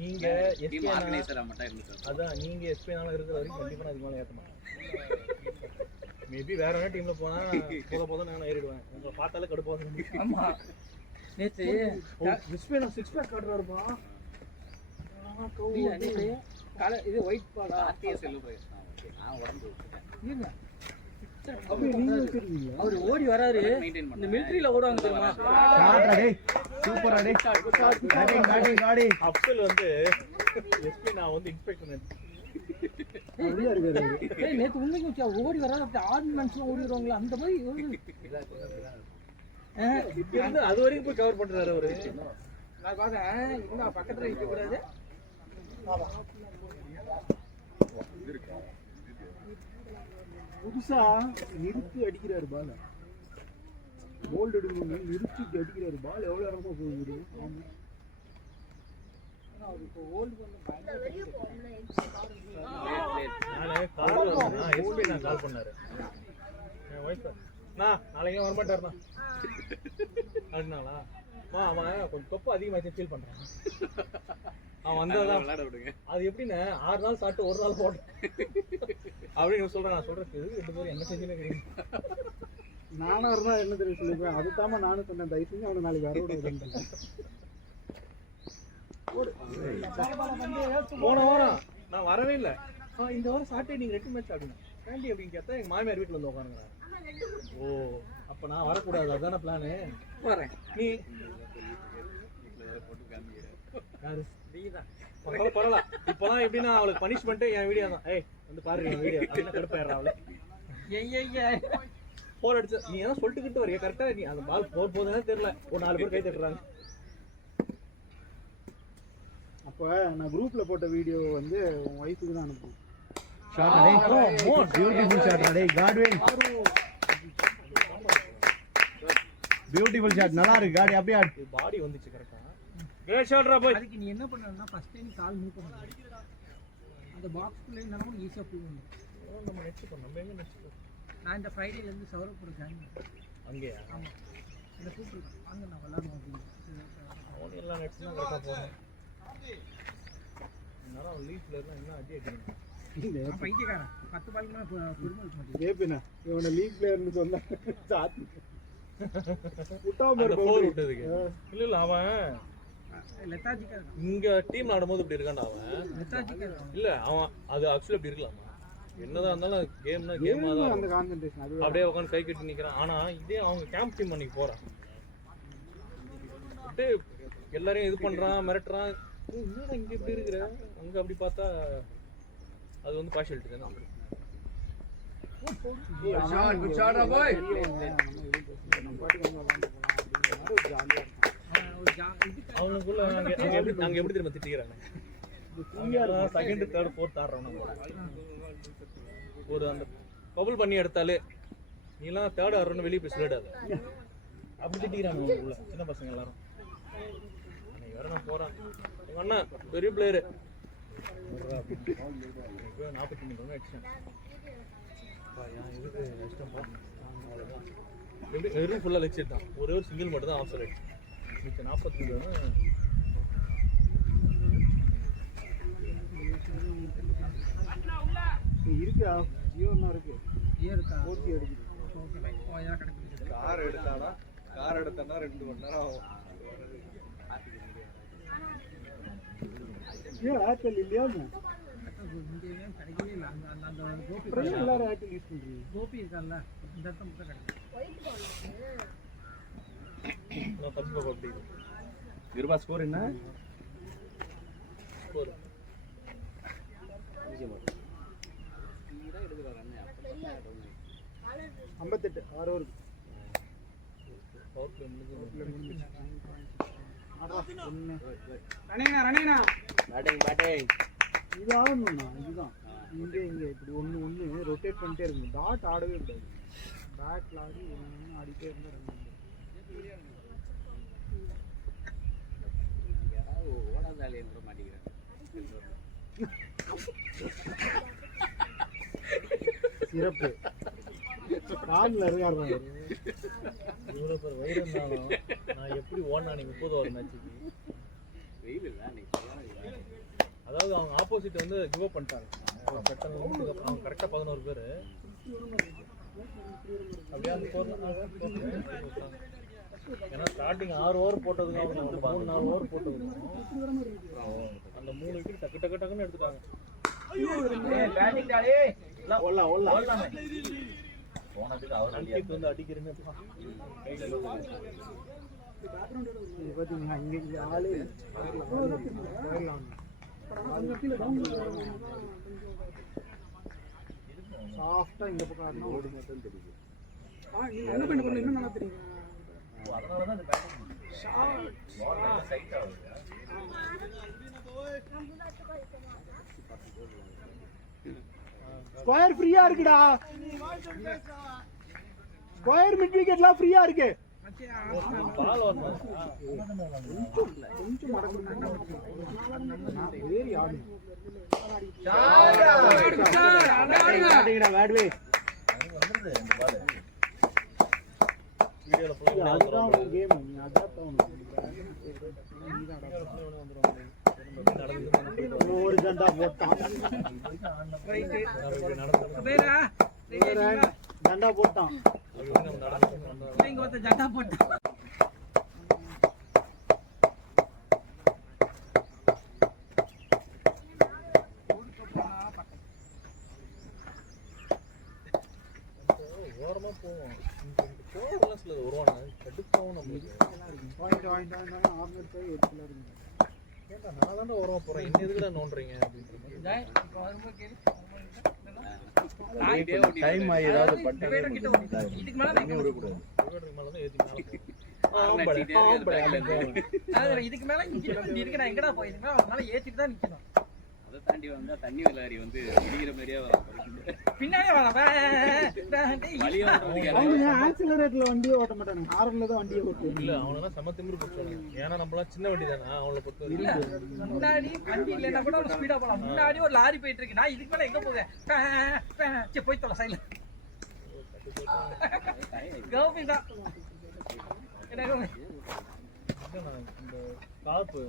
நீங்க ஆர்கனைசரா மட்டும் இருந்துச்சு. அதான் நீங்க எஸ்பினால இருக்கிற வரைக்கும் கண்டிப்பா அதுக்கு மேல ஏத்த மாட்டேன். மேபி வேற என்ன டீம்ல போனா போத நான் ஏறிடுவேன். உங்களை பார்த்தாலே கடுப்பாகும். ஆமா நேத்து எஸ்பினா 6 பேக் காட்டுறாருப்பா. கால இது ஒயிட் பாலா ஆர்டிஎஸ் செல்வ போயிருக்கான். நான் உடம்பு இல்ல அப்படியே நீங்க வச்சிருக்கீங்க. அவர் ஓடி வராரு. மெயின்டைன் இந்த மிலிட்டரியில ஓடுவாங்க தெரியுமா? சூப்பரா டேய். அப்சல் வந்து எஸ்பினா வந்து இன்ஸ்பெக்டர் அப்படியே இருக்காரு. ஏய் நேத்து உண்மைக்கு வச்சா ஓடி வராரு. அப்படி ஆர்டினன்ஸ்லாம் ஓடி வருவாங்களா அந்த மாதிரி இருந்து அது வரைக்கும் போய் கவர் பண்றாரு அவரு. நான் பார்த்தேன் இன்னும் பக்கத்துல நிக்க கூடாது. புதுசா நிறுத்தி அடிக்கிறாரு பால். போல்ட் எடுக்கணும் நிறுத்தி அடிக்கிறாரு பால். எவ்வளோ இடமா போகுது. கால் பண்ணாரு நாளைக்கு வரமாட்டாருண்ணா அப்படின்னாலா அவன் கொஞ்சம் தொப்பு அதிகமாக ஃபீல் பண்றான். அவன் வந்ததான் விளையாட விடுங்க. அது எப்படின்னா 6 நாள் சாப்பிட்டு 1 நாள் போட்டேன் அப்படின்னு சொல்றேன். நான் சொல்றது 2 பேரும் என்ன செஞ்சுன்னு கேட்குறீங்க. நானா இருந்தா என்ன தெரியும் சொல்லிப்பேன். அது தாம நானும் சொன்னேன் தயவு செஞ்சு அவனை நாளைக்கு வர விட. போன வாரம் நான் வரவே இல்லை. இந்த வாரம் சாட்டர்டே நீங்க 2 மேட்ச் ஆடுங்க கேண்டி அப்படின்னு கேட்டா எங்க மாமியார் வீட்டுல வந்து உட்காந்துங்க. ஓ அப்ப நான் வரக்கூடாது அதான பிளானு. வரேன் நீ பரவாயில்ல. இப்பதான் எப்படின்னா அவளுக்கு பனிஷ்மெண்ட் என் வீடியோ தான். ஏய் வந்து பாரு என் வீடியோ அப்படின்னு கடுப்பாயிடுறா அவளை. போர் அடிச்சு நீ ஏதாவது சொல்லிட்டுக்கிட்டு வரைய கரெக்டா. நீ அந்த பால் போதுன்னு தெரியல. ஒரு 4 பேர் கை தட்டுறாங்க. அப்ப நான் குரூப்ல போட்ட வீடியோ வந்து உன் ஒய்ஃபுக்கு தான் அனுப்புவேன். Beautiful shot. நல்லா இருக்கு காடி. அப்படியே பாடி வந்துச்சு கரெக்டா. கிரேட் ஷாட்ரா போய். அதுக்கு நீ என்ன பண்ணணும்னா ஃபர்ஸ்ட் டைம் கால் மூவ் பண்ணணும். அந்த பாக்ஸ்க்குள்ள இருந்தாலும் ஈஸியா போகும். நம்ம நெக்ஸ்ட் பண்ணோம். நம்ம எங்க நெக்ஸ்ட் நான் இந்த ஃப்ரைடேல இருந்து சௌரப்பூர் ஜாயின் பண்ணேன். அங்கேயா? ஆமா இந்த கூப்பிட்டு வாங்க நான் விளையாடுவோம் அப்படின்னு. அவன் எல்லாம் நெக்ஸ்ட் தான் கரெக்டா போறேன். நான் லீஃப்ல இருந்தா என்ன அடி அடிக்கணும். நான் பைத்தியக்காரன் 10 பாலுக்கு மேல பொறுமை இருக்க மாட்டேன். கேப்பினா இவனை லீக் பிளேயர்னு சொன்னா சாத்தி அந்த போர் விட்டதுக்கு இல்ல அவன் லெத்தாஜிக்கா இருக்கான். இங்க டீம் ஆடும்போது இப்படி இருக்கான்டா அவன். லெத்தாஜிக்கா இருக்கான். இல்ல அவன் அது ஆக்சுவலா இப்படி இருக்கலாமா? என்னதான் இருந்தாலும் கேம்னா கேமா தான். அந்த கான்சென்ட்ரேஷன் அது அப்படியே உட்காந்து கை கட்டி நிக்கிறான். ஆனா இதே அவங்க கேம்ப் டீம் அன்னைக்கு போறான் அப்படியே எல்லாரையும் இது பண்றான் மிரட்டுறான். என்னடா இங்க இப்படி இருக்கிற அங்க அப்படி பார்த்தா அது வந்து பார்ஷியாலிட்டி தானே. அவனுக்குள்ள நாங்க எப்படி திரும்ப திட்டிக்கிறாங்க. செகண்ட் தேர்ட் ஃபோர்த் ஆடுறோம். ஒரு அந்த பபுள் பண்ணி எடுத்தாலே நீலாம் தேர்ட் ஆடுறோன்னு வெளியே போய் சொல்லிடாது அப்படி திட்டிக்கிறாங்க உள்ள சின்ன பசங்க எல்லாரும். வேற நான் போறேன் எங்க அண்ணா பெரிய பிளேயரு 43 ரன் அடிச்சேன். எப்படி வெறும் ஃபுல்லாக லெக் செட் தான். ஒரே ஒரு சிங்கிள் மட்டும் தான் ஆஃப் சைட். மிச்சம் 42. இருக்கா ஜியோ ஒன்றும் இருக்கு போட்டி எடுக்குது கார் எடுத்தானா கார் எடுத்தானா 2 மணி நேரம் ஆகும். ஜியோ ஏர்டெல் இல்லையா எல்லாரும் ஏர்டெல் யூஸ் பண்றீங்க கோபி இருக்கான்ல இந்த இடத்துல மட்டும் கிடைக்கும். நான் பச்சை பாப்பா அப்படி இருபா ஸ்கோர் என்ன ஸ்கோர் 58 6 ஓவர் பவர் பிளே முடிஞ்சு. பேட்டிங் இது ஆடணும்ண்ணா இதுதான் இங்கே இப்படி ஒன்று ரொட்டேட் பண்ணிட்டே இருக்கணும் டாட் ஆடவே கூடாது பேட்டில் ஆடி ஒன்று ஆடிட்டே இருந்தால் ஓடாதாலே என்று மாட்டேங்கிறேன். சிறப்பு காலில் இருக்காரு இவ்வளோ பேர் வயிறு இருந்தாலும் நான் எப்படி ஓடினா நீங்க 30 ஓவர் மேட்சுக்கு. வெயில் இல்லை அன்னைக்கு. அதாவது அவங்க ஆப்போசிட் வந்து கிவ் அப் பண்ணிட்டாங்க. அவங்க கரெக்டாக 11 பேர் அப்படியே அந்த ஏன்னா ஸ்டார்டிங் 6 ஓவர் போட்டதுக்கு அவங்க 3-4 ஓவர் போட்டதுக்கும் அந்த 3 விக்கெட் டக்கு டக்கு டக்குன்னு எடுத்துட்டாங்க. அன்கிட் வந்து அடிக்கிறேன்னு பார்த்தீங்கன்னா இங்கே ஆளே சாஃப்டாக இந்த பக்கம் ஆடினா ஓடி மட்டும் தெரியுது. நீங்கள் என்ன பண்ண இன்னும் நல்லா தெரியுங்க. ஸ்கொயர் ஃப்ரீயா இருக்குடா. ஸ்கொயர் மிட் விக்கெட்லாம் ஃப்ரீயா இருக்கு. பால் வரணும். கொஞ்சம் மடக்கணும். வேரி ஆடு. அதுதான் கேம். நீ அதான் தோணும். ஒரு ஜண்டா போட்டான். ஜண்டா போட்டான். ஜட்டா போட்டு ஓரமா போவோம். சில வருவாங்க கடுப்பாவும் நம்மளுக்கு. வாங்கிட்டு ஆர்னர் போய் எடுத்துலாம் இருக்கு. ஏன்டா நான் தானே ஓரமா போறேன், என்ன எதுக்குடா நோண்டுறீங்க அப்படின்ற டைம் ஆகி ஏதாவது இதுக்கு மேல நான் விடக்கூடாது. இதுக்கு மேல இருக்கு. நான் எங்கடா போய் இதுக்கு மேல அதனால ஏத்திட்டு தான் நிக்கணும். அதை தாண்டி வந்தா தண்ணி விளையாடி வந்து இடிக்கிற மாதிரியே பின்னாடியே வரலாம். அவங்க ஆக்சிலரேட்டர்ல வண்டியே ஓட்ட மாட்டாங்க. ஹாரன்ல தான் வண்டியை ஓட்டுவாங்க. இல்ல அவனெல்லாம் செம திமிரு போட்டுவாங்க. ஏன்னா நம்மளாம் சின்ன வண்டி தானே அவங்கள பொறுத்த இல்ல முன்னாடி வண்டி இல்லைன்னா கூட ஒரு ஸ்பீடா போலாம். முன்னாடி ஒரு லாரி போயிட்டு இருக்கு. நான் இதுக்கு மேல எங்க போவேன்? போய் தொலை சைல கவர்மெண்ட் தான். இந்த காப்பு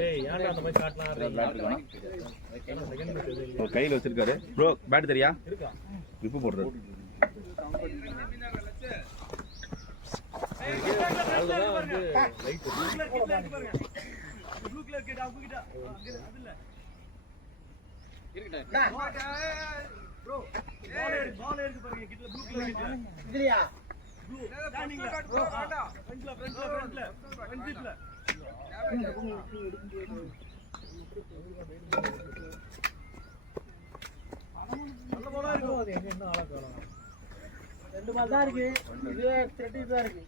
ஏன்டா அந்த மாதிரி காட்டலாம் கையில் வச்சிருக்காரு ப்ரோ. பேட் தெரியா இருக்கா விப்பு போடுறது. அதுதான் வந்து லைட் என்ன ஆளக்காரம். 2 பால் தான் இருக்கு. இது த்ரெட் தான் இருக்கு.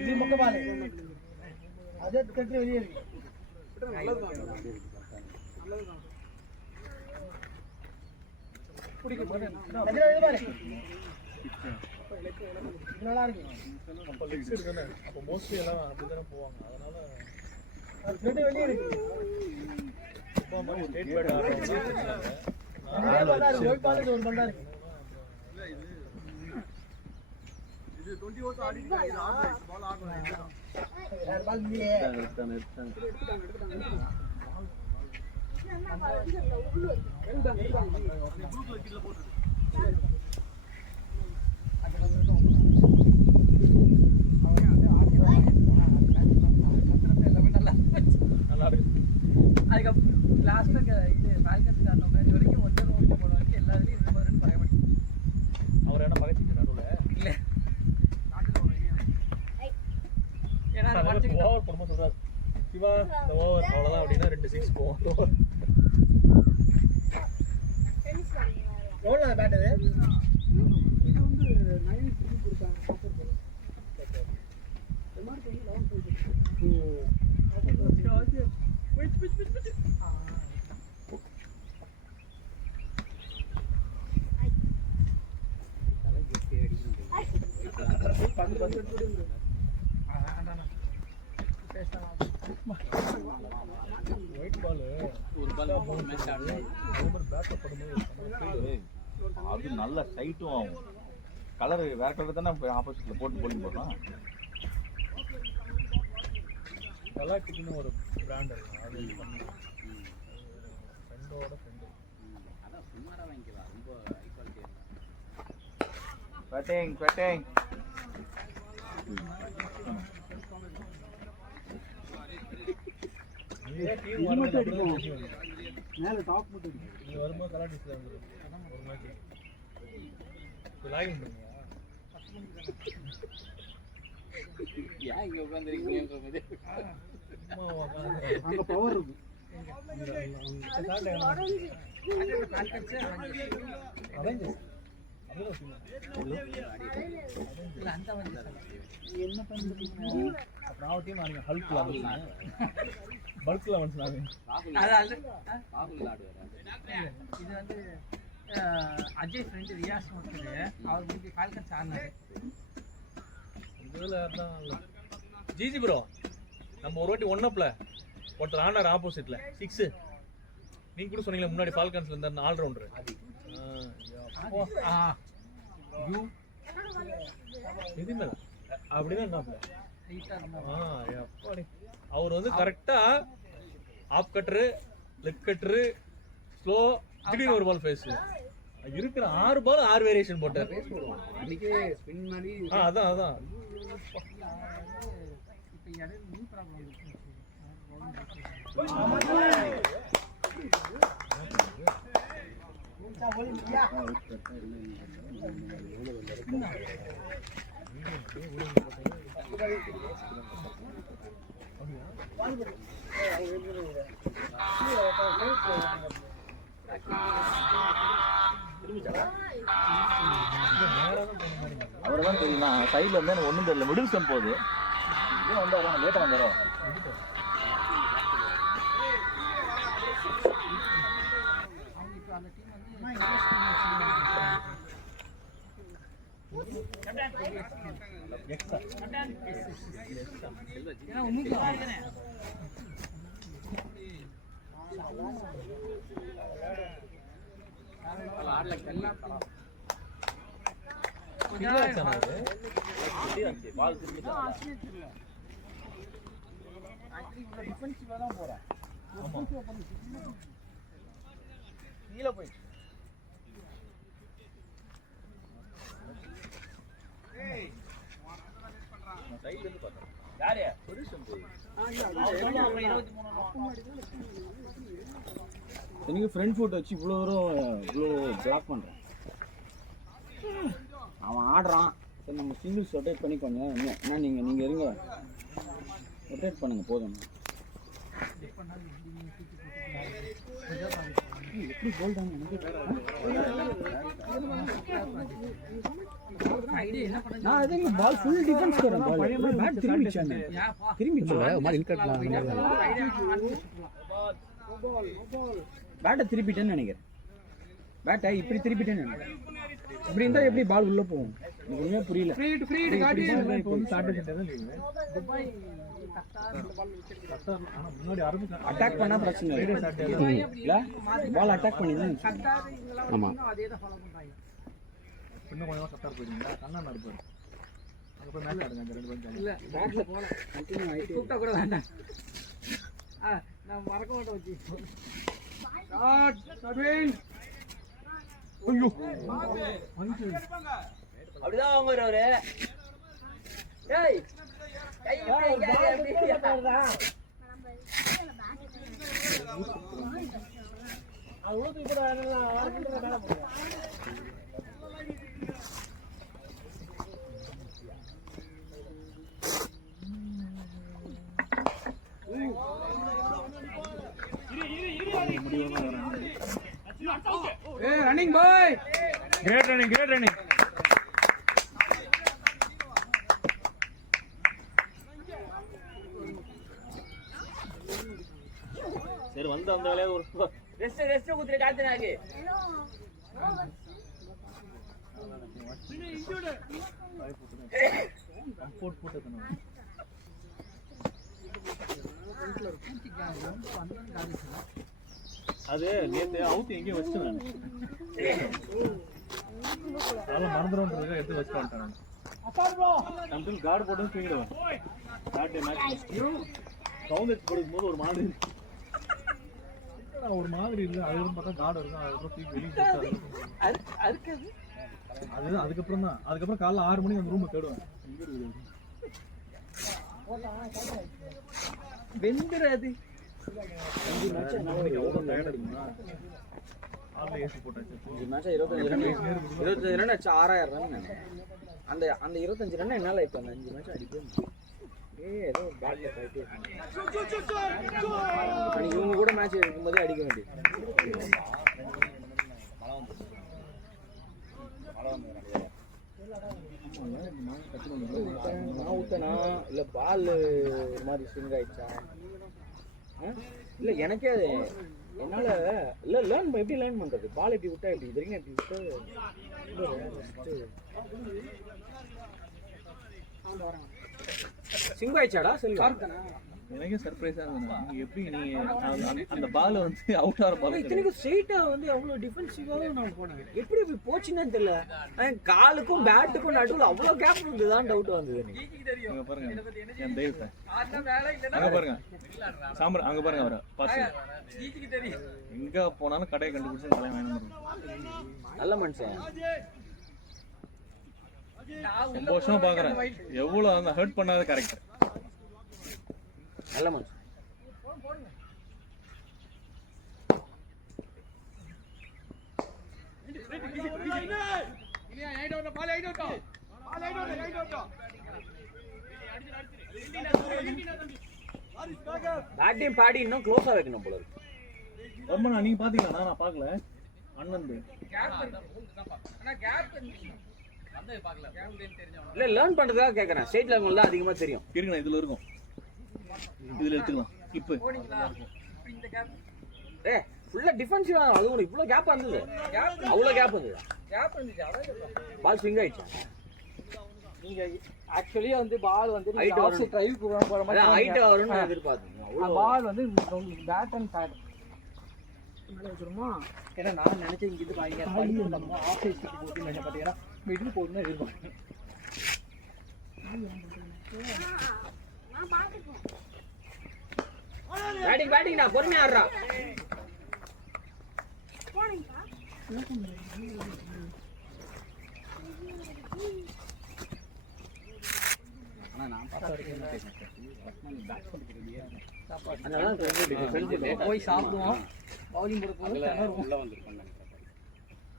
இது மொக்க பால். அதே த்ரெட் வெளியே இருக்கு. பிடிக்க பாரு. நல்லா இருக்கு அப்போ லெக்ஸ் இருக்குதானே, அப்போ மோஸ்ட்லி எல்லாம் அப்படிதானே போவாங்க. அதனால வெளியே இருக்கு இப்போ மாதிரி ஸ்டேட் பேட் ஆடுறவங்க ஒயிட் பால் ஒரு பால் தான் இருக்கு இது 20 ஓவர் ஆடிட்டு இது ஆடுற பால் ஆடுறாங்க வேற பால் இல்லையே எடுத்தாங்க நல்லா இருக்கு. அதுக்கப்புறம் லாஸ்ட்டாக இது ஃபால்கன்ஸ் காரணம் இது வரைக்கும் ஒருத்தர் ஓட்டு போன வரைக்கும் எல்லா இதுலையும் 2 பறைய மாட்டேன். அவர் என்ன பகச்சிட்டு நடுவில் இல்லை ஏன்னா அதை படிச்சுக்கிட்டோம். ஓவர் போடும்போது சொல்றாரு, சிவா இந்த ஓவர் அவ்வளோதான் அப்படின்னா 2 6 போவோம். எவ்வளோ பேட் இது வந்து 9 கொடுத்தாங்க ஆஃபர் போல எம்ஆர்பி வந்து 11 போயிட்டு ஒயிட் பால் ஒரு பால் 3 மேட்ச் ஆடணும். பேக்கப் பண்ணும்போது அது நல்ல டைட்டும் ஆகும். கலர் வேற கலர் தானே ஆப்போசிட்ல போட்டு போலிங் போடுறோம். கலாட்டிக்குன்னு ஒரு பிராண்ட் இருக்கு, அது இது பண்ணுவோம். ஃப்ரெண்டோட ஃப்ரெண்டு அதான் சுமாராக வாங்கிக்கலாம், ரொம்ப ஹை குவாலிட்டி இல்லை. பேட்டிங் பேட்டிங் டீம் வரணும் அடிக்கும். மேல டாப் மட்டும் இருக்கு நீ வரும்போது கலாட்டிஸ்ல வந்துடும் ஒரு மேட்ச். லாகின் பண்ணுங்க. ஏன் இங்கே உட்காந்துருக்கீங்கன்ற மாதிரி சும்மா உட்காந்து அங்க பவர் இருக்கு என்ன பண்ணுறீங்க நான் டீம் ஆடுங்க ஹல்க் லெவன்ஸ் பல்க் லெவன்ஸ் நாங்கள் ராகுல் ராகுல் ஆடுவார். இது வந்து அஜய் ஃப்ரெண்டு ரியாஸ் ஒருத்தர் அவர் வந்து ஃபால்கன்ஸ் ஆடினாரு. இதில் தான் ஜிஜி ப்ரோ நம்ம ஒரு வாட்டி ஒன்னப்பில் ஒருத்தர் ஆனார் ஆப்போசிட்டில் 6. நீங்கள் கூட சொன்னீங்களே முன்னாடி ஃபால்கன்ஸில் இருந்தார் ஆல்ரவுண்டரு. யூ எதுவுமே அப்படிதான் இருந்தாப்புல. எப்பாடி அவர் வந்து கரெக்டாக off cutter leg cutter slow திடீர்னு ஒரு பால் ஃபேஸு இருக்கிற 6 பால் 6 வேரியேஷன் போட்டார். அன்னைக்கே ஸ்பின் மாதிரி அதான் அதான் இப்போ இடையில நீ ப்ராப்ளம் இருக்கு. அவரை தான் தெரியுமா சைடில் வந்து எனக்கு ஒன்றும் தெரியல. மிடில் ஸ்டம்ப் போகுது. ஏன் வந்தாரோ லேட்டாக வந்தாரோ. அவங்க இப்போ அந்த டீம் வந்து இன்வெஸ்ட் பண்ணி வச்சிருக்காங்க. ஏன்னா உண்மைக்கு ஆடல எல்லாம் பால் திரும்பி டிஃபென்சிவாக தான் போகிறேன் கீழே போயிடுச்சு. சைட்லேருந்து பார்த்தேன். யாரு சொல்யூஷன் போகுது. எனக்கு ஃப்ரண்ட் ஃபுட் வச்சு இவ்வளோ தூரம் இவ்வளோ பிளாக் பண்ணுறான். அவன் ஆடுறான். சரி நம்ம சிங்கிள்ஸ் ரொட்டேட் பண்ணிக்கோங்க. என்ன நீங்கள் இருங்க ரொட்டேட் பண்ணுங்கள் போதும். எப்படி போல்டாங்க நான் எதுங்க பால் ஃபுல் டிஃபென்ஸ் போகிறேன். பால் பேட் திரும்பிச்சாங்க பேட்டை திருப்பிட்டேன்னு நினைக்கிறேன். பேட்டை இப்படி திருப்பிட்டேன்னு நினைக்கிறேன். இப்படி இருந்தா எப்படி பால் உள்ள போகும் எனக்கு ஒண்ணுமே புரியல. இப்போ வந்து சாட்டர்டே சண்டே தான் லீவு. துபாய் கத்தார் இந்த பால் வச்சிருக்காங்க. கத்தார் ஆனா முன்னாடி அரபு அட்டாக் பண்ணா பிரச்சனை ஃப்ரைடே இல்லை. சாட்டர்டே இல்ல பால் அட்டாக் பண்ணி தான் கத்தார் இதெல்லாம் ஆமா. வந்து அதே தான் ஃபாலோ பண்றாங்க. இன்னும் கொஞ்சமா கத்தார் போயிருந்தீங்களா கண்ணா இருப்பாரு அங்க போய் மேட்ச் ஆடுங்க அந்த 2 பேரும் இல்ல பேட்ல போல கண்டினியூ ஆயிட்டு கூப்பிட்டா கூட வேண்டாம். நான் மறக்க மாட்டேன் வச்சு. ஷாட் சபின். ஐயோ அப்படிதான் அவங்க வருவாரு. ஏய் கை ரன்னிங் பாய். கிரேட் ரன்னிங் சரி வந்து அந்த வேலையை ஒரு ரெஸ்ட் குத்துற காத்துனாக்கு. கம்ஃபோர்ட் போட்டு அது நேத்து அவுத்து எங்கேயும் வச்சுட்டேன் நான். அதெல்லாம் மறந்துடும்ன்றதுக்காக எடுத்து வச்சுட்டு வந்துட்டேன் நான். சம்டைம் கார்டு போட்டு தூங்கிடுவேன். சாட்டர்டே மேட்ச் சவுண்ட் போடும்போது ஒரு மாதிரி ஒரு மாதிரி இல்லை. அதுக்கப்புறம் பார்த்தா கார்டு இருக்கும். அதுக்கப்புறம் தூக்கி வெளியே அதுதான் அதுக்கப்புறம் தான். அதுக்கப்புறம் காலைல 6 மணிக்கு அந்த ரூமை தேடுவேன். வெந்துராது. எவ்வளோ டயர்டாக இருக்குமா காலைல ஏசி போட்டாச்சு. 25 ரன் ஆச்சு. 6000 ரன். அந்த 25 ரன் என்னால இப்போ அந்த 5 மேட்ச் அடிக்கவே முடியும். ஏதோ பேட்ல போயிட்டு இவங்க கூட மேட்ச் இருக்கும்போது அடிக்க வேண்டியது. நான் ஊத்தனா இல்லை பால் ஒரு மாதிரி ஸ்விங் ஆயிடுச்சா இல்லை எனக்கே அது என்னால் இல்லை எப்படி லேர்ன் பண்ணுறது. பால் எப்படி விட்டா எப்படி இது வரைக்கும் எப்படி விட்டு ஸ்விங் ஆயிடுச்சாடா செல்வா? எனக்கே சர்ப்ரைஸா இருந்தது. நீங்க எப்படி அந்த பால் வந்து அவுட் ஆற பால் இத்தனைக்கு ஸ்ட்ரெயிட்டா வந்து அவ்வளோ டிஃபென்சிவாக நான் போனேன். எப்படி இப்படி போச்சுன்னு தெரியல. காலுக்கும் பேட்டுக்கும் நடுவில் அவ்வளோ கேப் இருந்ததுதான் டவுட் வந்தது எனக்கு. அங்க பாருங்க என் தெய்வ சார் அங்க பாருங்க சாம்பர் அங்க பாருங்க அவரை பார்த்து எங்க போனாலும் கடையை கண்டுபிடிச்சு தலையை வாங்கி நல்ல மனுஷன். ரொம்ப வருஷமா பாக்குறேன். எவ்வளவு அந்த ஹர்ட் பண்ணாத கரெக்ட். நல்ல மனுஷன். பேட்டிங் பாடி இன்னும் க்ளோஸா வைக்கணும் போல இருக்கு. ரொம்ப நீங்க பாத்தீங்களா? நான் பாக்கல. அண்ணன் இல்ல லேர்ன் பண்றதுக்காக கேக்குறேன். ஸ்டேட் லெவல்ல தான் அதிகமா தெரியும். இருக்குண்ணா இதுல இருக்கும். இதுல எடுத்துக்கலாம். இப்போ ஃபுல்லா டிஃபென்சிவா அது இவ்வளவு கேப் இருந்தது. அவ்வளவு கேப் இருந்தது. பால் ஸ்விங் ஆயிடுச்சு. நீங்க ஆக்சுவலியா வந்து பால் வந்து Height ஆஃப் சைட் டிரைவ் போற மாதிரி ஹைட் வரும்னு எதிர்பார்த்தேன். பால் வந்து பேட் அண்ட் பேட் மேல வச்சிருமா. ஏன்னா நான் நினைச்சேன் இங்க இது பாருங்க நம்ம ஆஃப் சைட் போட்டு என்ன பாத்தீங்கன்னா மிடில் போடுன்னு எதிர்பார்த்தேன். பேட்டிங் நான் பொறுமையா ஆடுறா. போய் சாப்பிடுவோம். பவுலிங் போட போது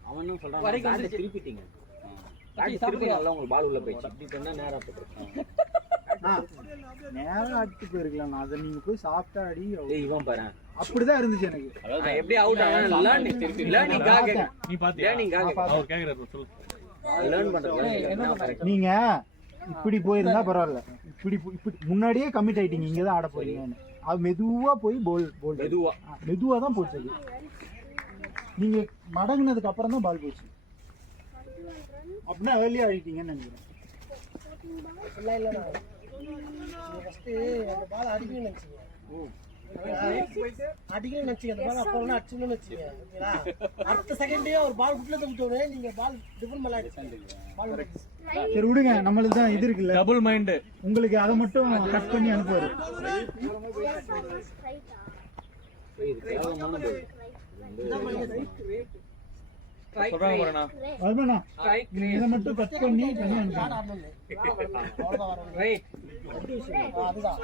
அவனும் சொல்றான் திருப்பிட்டீங்க. உங்களுக்கு பால் உள்ள போயிடுச்சு. இப்படி பண்ணா நேரா போட்டுருக்கான். நேரம் அடிச்சு போயிருக்கலாம். அதை நீங்க போய் சாப்பிட்டா அடி. இவன் பாரு அப்படிதான் இருந்துச்சு எனக்கு. எப்படி அவுட் ஆனா நீ பாத்தியா? அவர் கேக்குறாரு சொல்லு. லேர்ன் பண்றது நீங்க இப்படி போயிருந்தா பரவாயில்ல. இப்படி முன்னாடியே கமிட் ஆயிட்டீங்க. இங்கதான் ஆட போறீங்கன்னு. அது மெதுவா போய் மெதுவா தான் போச்சு. அது நீங்க மடங்குனதுக்கு அப்புறம் தான் பால் போச்சு. அப்படின்னா ஏர்லியாக ஆடிட்டீங்கன்னு நினைக்கிறேன். இல்லை இல்லைண்ணா, ஃபஸ்ட்டு அந்த பால் அடிக்கணும்னு நினச்சிங்க. அடிக்கணும்னு நினச்சிங்க, அந்த பால் அப்போ ஒன்று அடிச்சுன்னு வச்சுங்க. ஓகேங்களா? அடுத்த செகண்டே ஒரு பால் குட்டில் விட்டோடனே நீங்கள் பால் டிஃபன் மேலே அடிச்சு பால். சரி விடுங்க, நம்மளுக்கு தான் இது இருக்குல்ல, டபுள் மைண்டு. உங்களுக்கு அதை மட்டும் கட் பண்ணி அனுப்புவாரு. சொல்றாங்க பாருண்ணா. வருமாண்ணா, இதை மட்டும் கட் பண்ணி அனுப்புவாங்க. அதுதான்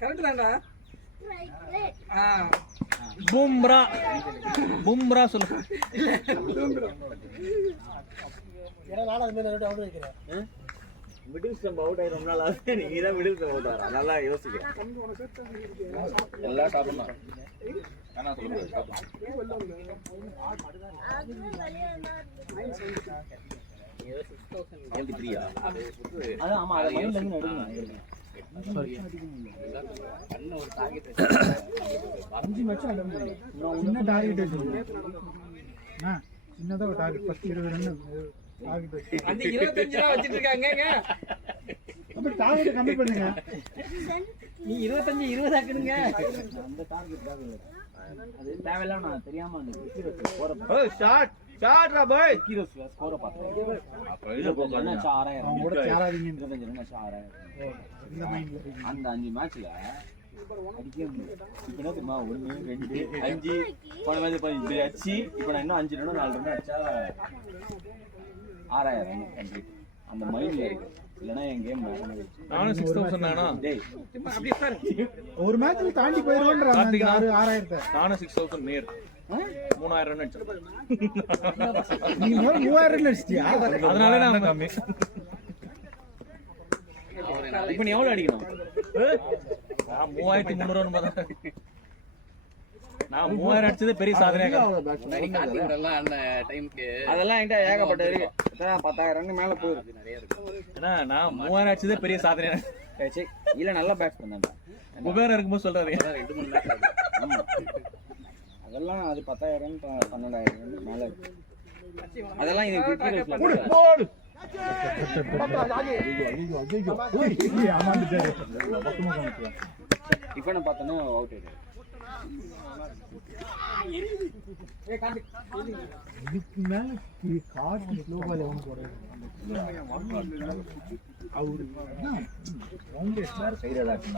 கரெக்ட் தான்டா. பும்ரா பும்ரா சொல்லு. ஏன்னா நானும் அது மாதிரி அவுட் வைக்கிறேன். மிடில் ஸ்டம்ப் அவுட் ஆகி ரொம்ப நாள் ஆகுது. நீங்க தான் மிடில் ஸ்டம்ப் அவுட் ஆகிறா. நல்லா யோசிக்கிறேன். எல்லா டாப்பும் தான் வேணா சொல்லுங்க டாப்பும். அதான் ஆமா, அதை மைண்ட்ல இருந்து எடுக்கணும். சின்ன டார்கெட் வச்சுருக்கோம். சின்னதாக ஒரு டார்கெட் 10-20 ரன் டார்கெட் வச்சு அந்த 25 ரூபா வச்சிட்டு இருக்காங்க. அப்படி டார்கெட் கம்மி பண்ணுங்க. நீ 25-20 ஆக்குனுங்க. அந்த டார்கெட் அது தேவையில்லாம நான் தெரியாம அந்த ஸ்கோரை ஷாட் ஷாட்ரா பாய். ஸ்கோரை பார்த்தேன். அப்ப இது போக என்ன 6000 அவங்க கூட சேராதீங்க. 25 ரன் 6000. இந்த மைண்ட்ல இருக்கு. அந்த 5 மேட்ச்ல அடிக்க முடியும். இப்ப என்ன தெரியுமா, 1 2 5 போன மேட்ச் இப்ப அடிச்சு இப்ப நான் இன்னும் 5 ரன் 4 ரன் அடிச்சா 6000 ரன் கம்ப்ளீட். அந்த மைண்ட்ல இருக்கு. இல்லனா என் கேம் நானும் 6000 நானா. டேய் அப்படியே சார் ஒரு மேட்ச்ல தாண்டி போயிருவான்றாங்க. கார்த்திகா. 6000 நானும் 6000 நேர் 3000 ரன் அடிச்சேன். நீ 3000 ரன் அடிச்சிட்டியா? அதனால நான் கம்மி. இப்ப நீ எவ்வளவு அடிக்கணும்? நான் 3300 ரன் பார்த்தேன். நான் 3000 அடிச்சதே பெரிய சாதனையா. எல்லாம் அந்த டைம்க்கு அதெல்லாம் என்கிட்ட ஏகப்பட்ட இருக்கு. 10,000 ரன் மேல போயிருக்கு. நிறைய இருக்கு. ஏன்னா நான் 3000 அடிச்சதே பெரிய சாதனையா. சரி இல்ல நல்லா பேட்ஸ் பண்ணாங்க. குபேரா இருக்கும்போது சொல்றாரு. 2-3 மேட்ச் ஆமா, அதெல்லாம் அது 10,000 ரன் 12,000 ரன் மேல இருக்கு. அதெல்லாம் இது கிரிக்கெட்ல போடு. இப்ப நான் பார்த்தேன்னா அவுட் ஆயிடுது. இதுக்கு மேல கார்டு ஸ்லோ பால் எவனும் போடுறது அவரு சைடு அடாக்ட்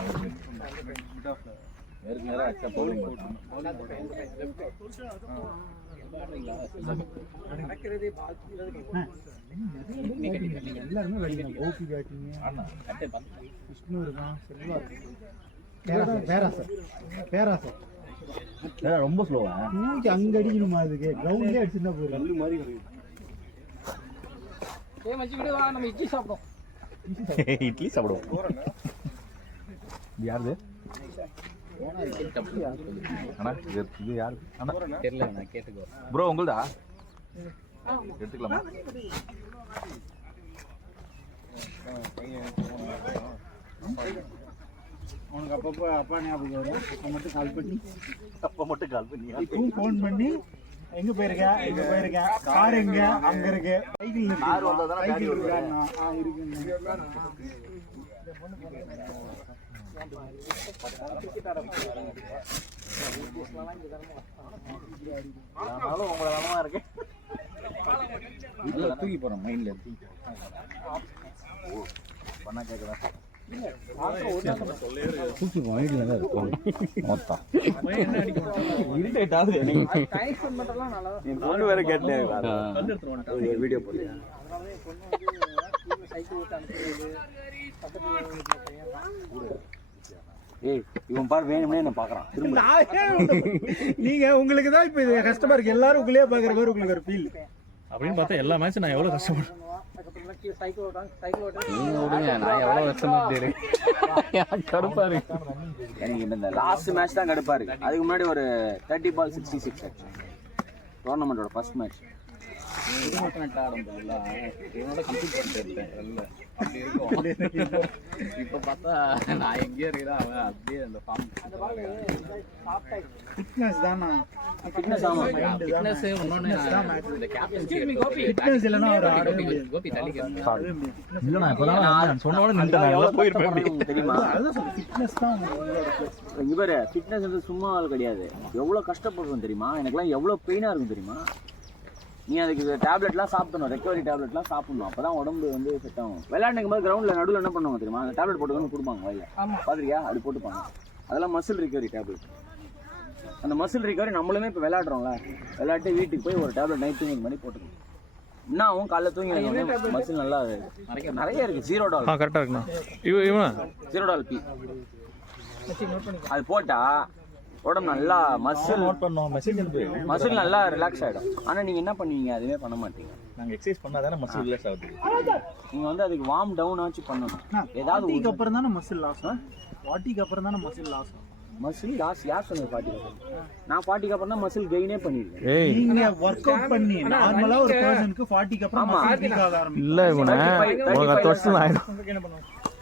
நேருக்கு நேரா அச்சா பவுலிங் போட்டான். நடக்கிறதே பால் எல்லாருமே வெடிக்கணும். ஓபி பேட்டிங் ஆனா கட்டே பந்து விஷ்ணு இருக்கான், செல்வா இருக்கு, பேராசர் ரொம்ப ஸ்லோவா தூக்கி அங்க அடிக்கணுமா? அதுக்கு கிரவுண்ட்லேயே அடிச்சுருந்தா போயிடும். கல்லு மாதிரி இருக்கு. மச்சி விடு, வா நம்ம இட்லி சாப்பிடும். இட்லி சாப்பிடுவோம். யாரு அண்ணா? இது யாரு அண்ணா? தெரியல, நான் கேட்டுக்கோ. ப்ரோ உங்களுதா? எடுத்துக்கலாமா? அவனுக்கு அப்பப்போ அப்பா ஞாபகம் வரும். அப்போ மட்டும் கால் பண்ணி இப்பவும் ஃபோன் பண்ணி எங்க போயிருக்க, எங்க போயிருக்க, கார் எங்க, அங்க இருக்கு, சைக்கிள் இருக்கு, கார் வந்தா தானே சைக்கிள் காடி இருக்கா? வருது. ஆனாலும் உங்களை நலமா இருக்கேன். வீட்டில் தூக்கி போகிறேன் மைண்டில் பண்ணா கேட்குறேன். தூக்கி மைண்டில் தான் இருக்கும் மொத்தம். இரிட்டேட் ஆகுது. டைசன் மட்டும்லாம் நல்லா என் பொண்ணு வேற கேட்டேன் வீடியோ போட்டு. சைக்கிள் ஓட்ட அனுப்புறது ஏய் இவன் பாரு வேணும்னே என்ன பாக்குறான். நீங்க உங்களுக்கு தான் இப்ப இது கஷ்டமா இருக்கு. எல்லாரும் உங்களே பாக்குற மாதிரி உங்களுக்கு ஒரு ஃபீல் அப்படின்னு பார்த்தா எல்லா மேட்சும் நான் எவ்வளவு கஷ்டப்படுறேன். சைக்கிள் ஓட்ட நீங்க விடுங்க, நான் எவ்வளவு வருஷமா கடுப்பா இருக்கு. எனக்கு இந்த லாஸ்ட் மேட்ச் தான் கடுப்பா இருக்கு. அதுக்கு முன்னாடி ஒரு 30 பால் 66 டோர்னமெண்டோட ஃபர்ஸ்ட் மேட்ச் இவனோட கம்ப்ளீட் பண்ணிட்டு இருந்தேன் நல்ல அப்படி இருக்கும். இப்ப பார்த்தா நான் எங்கேயோ இருக்கிறேன், அவன் அப்படியே அந்த ஃபார்ம். ஃபிட்னஸ் தானா? ஃபிட்னஸ் ஆமா ஃபிட்னஸ் இன்னொன்னு இந்த கேப்டன்சி ஃபிட்னஸ் இல்லைன்னா அவர் ஆடவே முடியாது. கோபி தள்ளிக்கிறேன். இல்ல நான் இப்பதான் சொன்ன உடனே நின்னுட்டேன். நல்லா போயிருப்பேன் அப்படி. தெரியுமா அதுதான் சொல்றேன், ஃபிட்னஸ் தான் உங்களோட plus. இங்க பாரு ஃபிட்னஸ் சும்மா ஆள் கிடையாது. எவ்வளவு கஷ்டப்படுறோம் தெரியுமா? எனக்குலாம் எவ்வளவு பெயினா இருக்கும் தெரியுமா? நீ அதுக்கு டேப்லெட்லாம் சாப்பிடணும், ரெக்கவரி டேப்லெட்லாம் சாப்பிடணும். அப்பதான் உடம்பு வந்து செட் ஆகும். விளையாண்டுக்கும் போது கிரவுண்ட்ல நடுவில் என்ன பண்ணுவாங்க தெரியுமா? அந்த டேப்லெட் போட்டு கொடுப்பாங்க வாயில. பாத்திரியா? அப்படி போட்டுப்பாங்க. அதெல்லாம் மசில் ரிகவரி டேப்லெட். அந்த மசில் ரிகவரி நம்மளுமே இப்போ விளையாடுறோம்ல, விளையாட்டு வீட்டுக்கு போய் ஒரு டேப்லெட் நைட் தூங்கி மாதிரி போட்டுக்கணும். என்ன ஆகும்? காலைல தூங்கி மசில் நல்லா நிறைய இருக்கு. ஜீரோடால் கரெக்டாக இருக்குண்ணா. இவன் ஜீரோடால் பி அது போட்டா உடம்பு நல்லா மசில் நோட் பண்ணோம். மெசேஜ் அனுப்பு. மசில் நல்லா ரிலாக்ஸ் ஆகிடும். ஆனால் நீங்கள் என்ன பண்ணுவீங்க? அதுவே பண்ண மாட்டீங்க. நாங்க எக்ஸசைஸ் பண்ணாதானே மசில் ரிலாக்ஸ் ஆகுது. நீங்கள் வந்து அதுக்கு வார்ம் டவுன் ஆச்சு பண்ணணும். ஏதாவது 40க்கு அப்புறம் தானே மசில் லாஸ். 40க்கு அப்புறம் தானே மசில் லாஸ். மசில் லாஸ் யார் சொன்னது? 40 நான் 40க்கு அப்புறம் தான் மசில் கெயினே பண்ணிருக்கேன். ஏய் நீங்க ஒர்க் அவுட் பண்ணி நார்மலா ஒரு பர்சனுக்கு 40க்கு அப்புறம் மசில் வீக் ஆக ஆரம்பிக்கும். இல்லை இவனை உனக்கு 10 வருஷம் ஆயிடும்.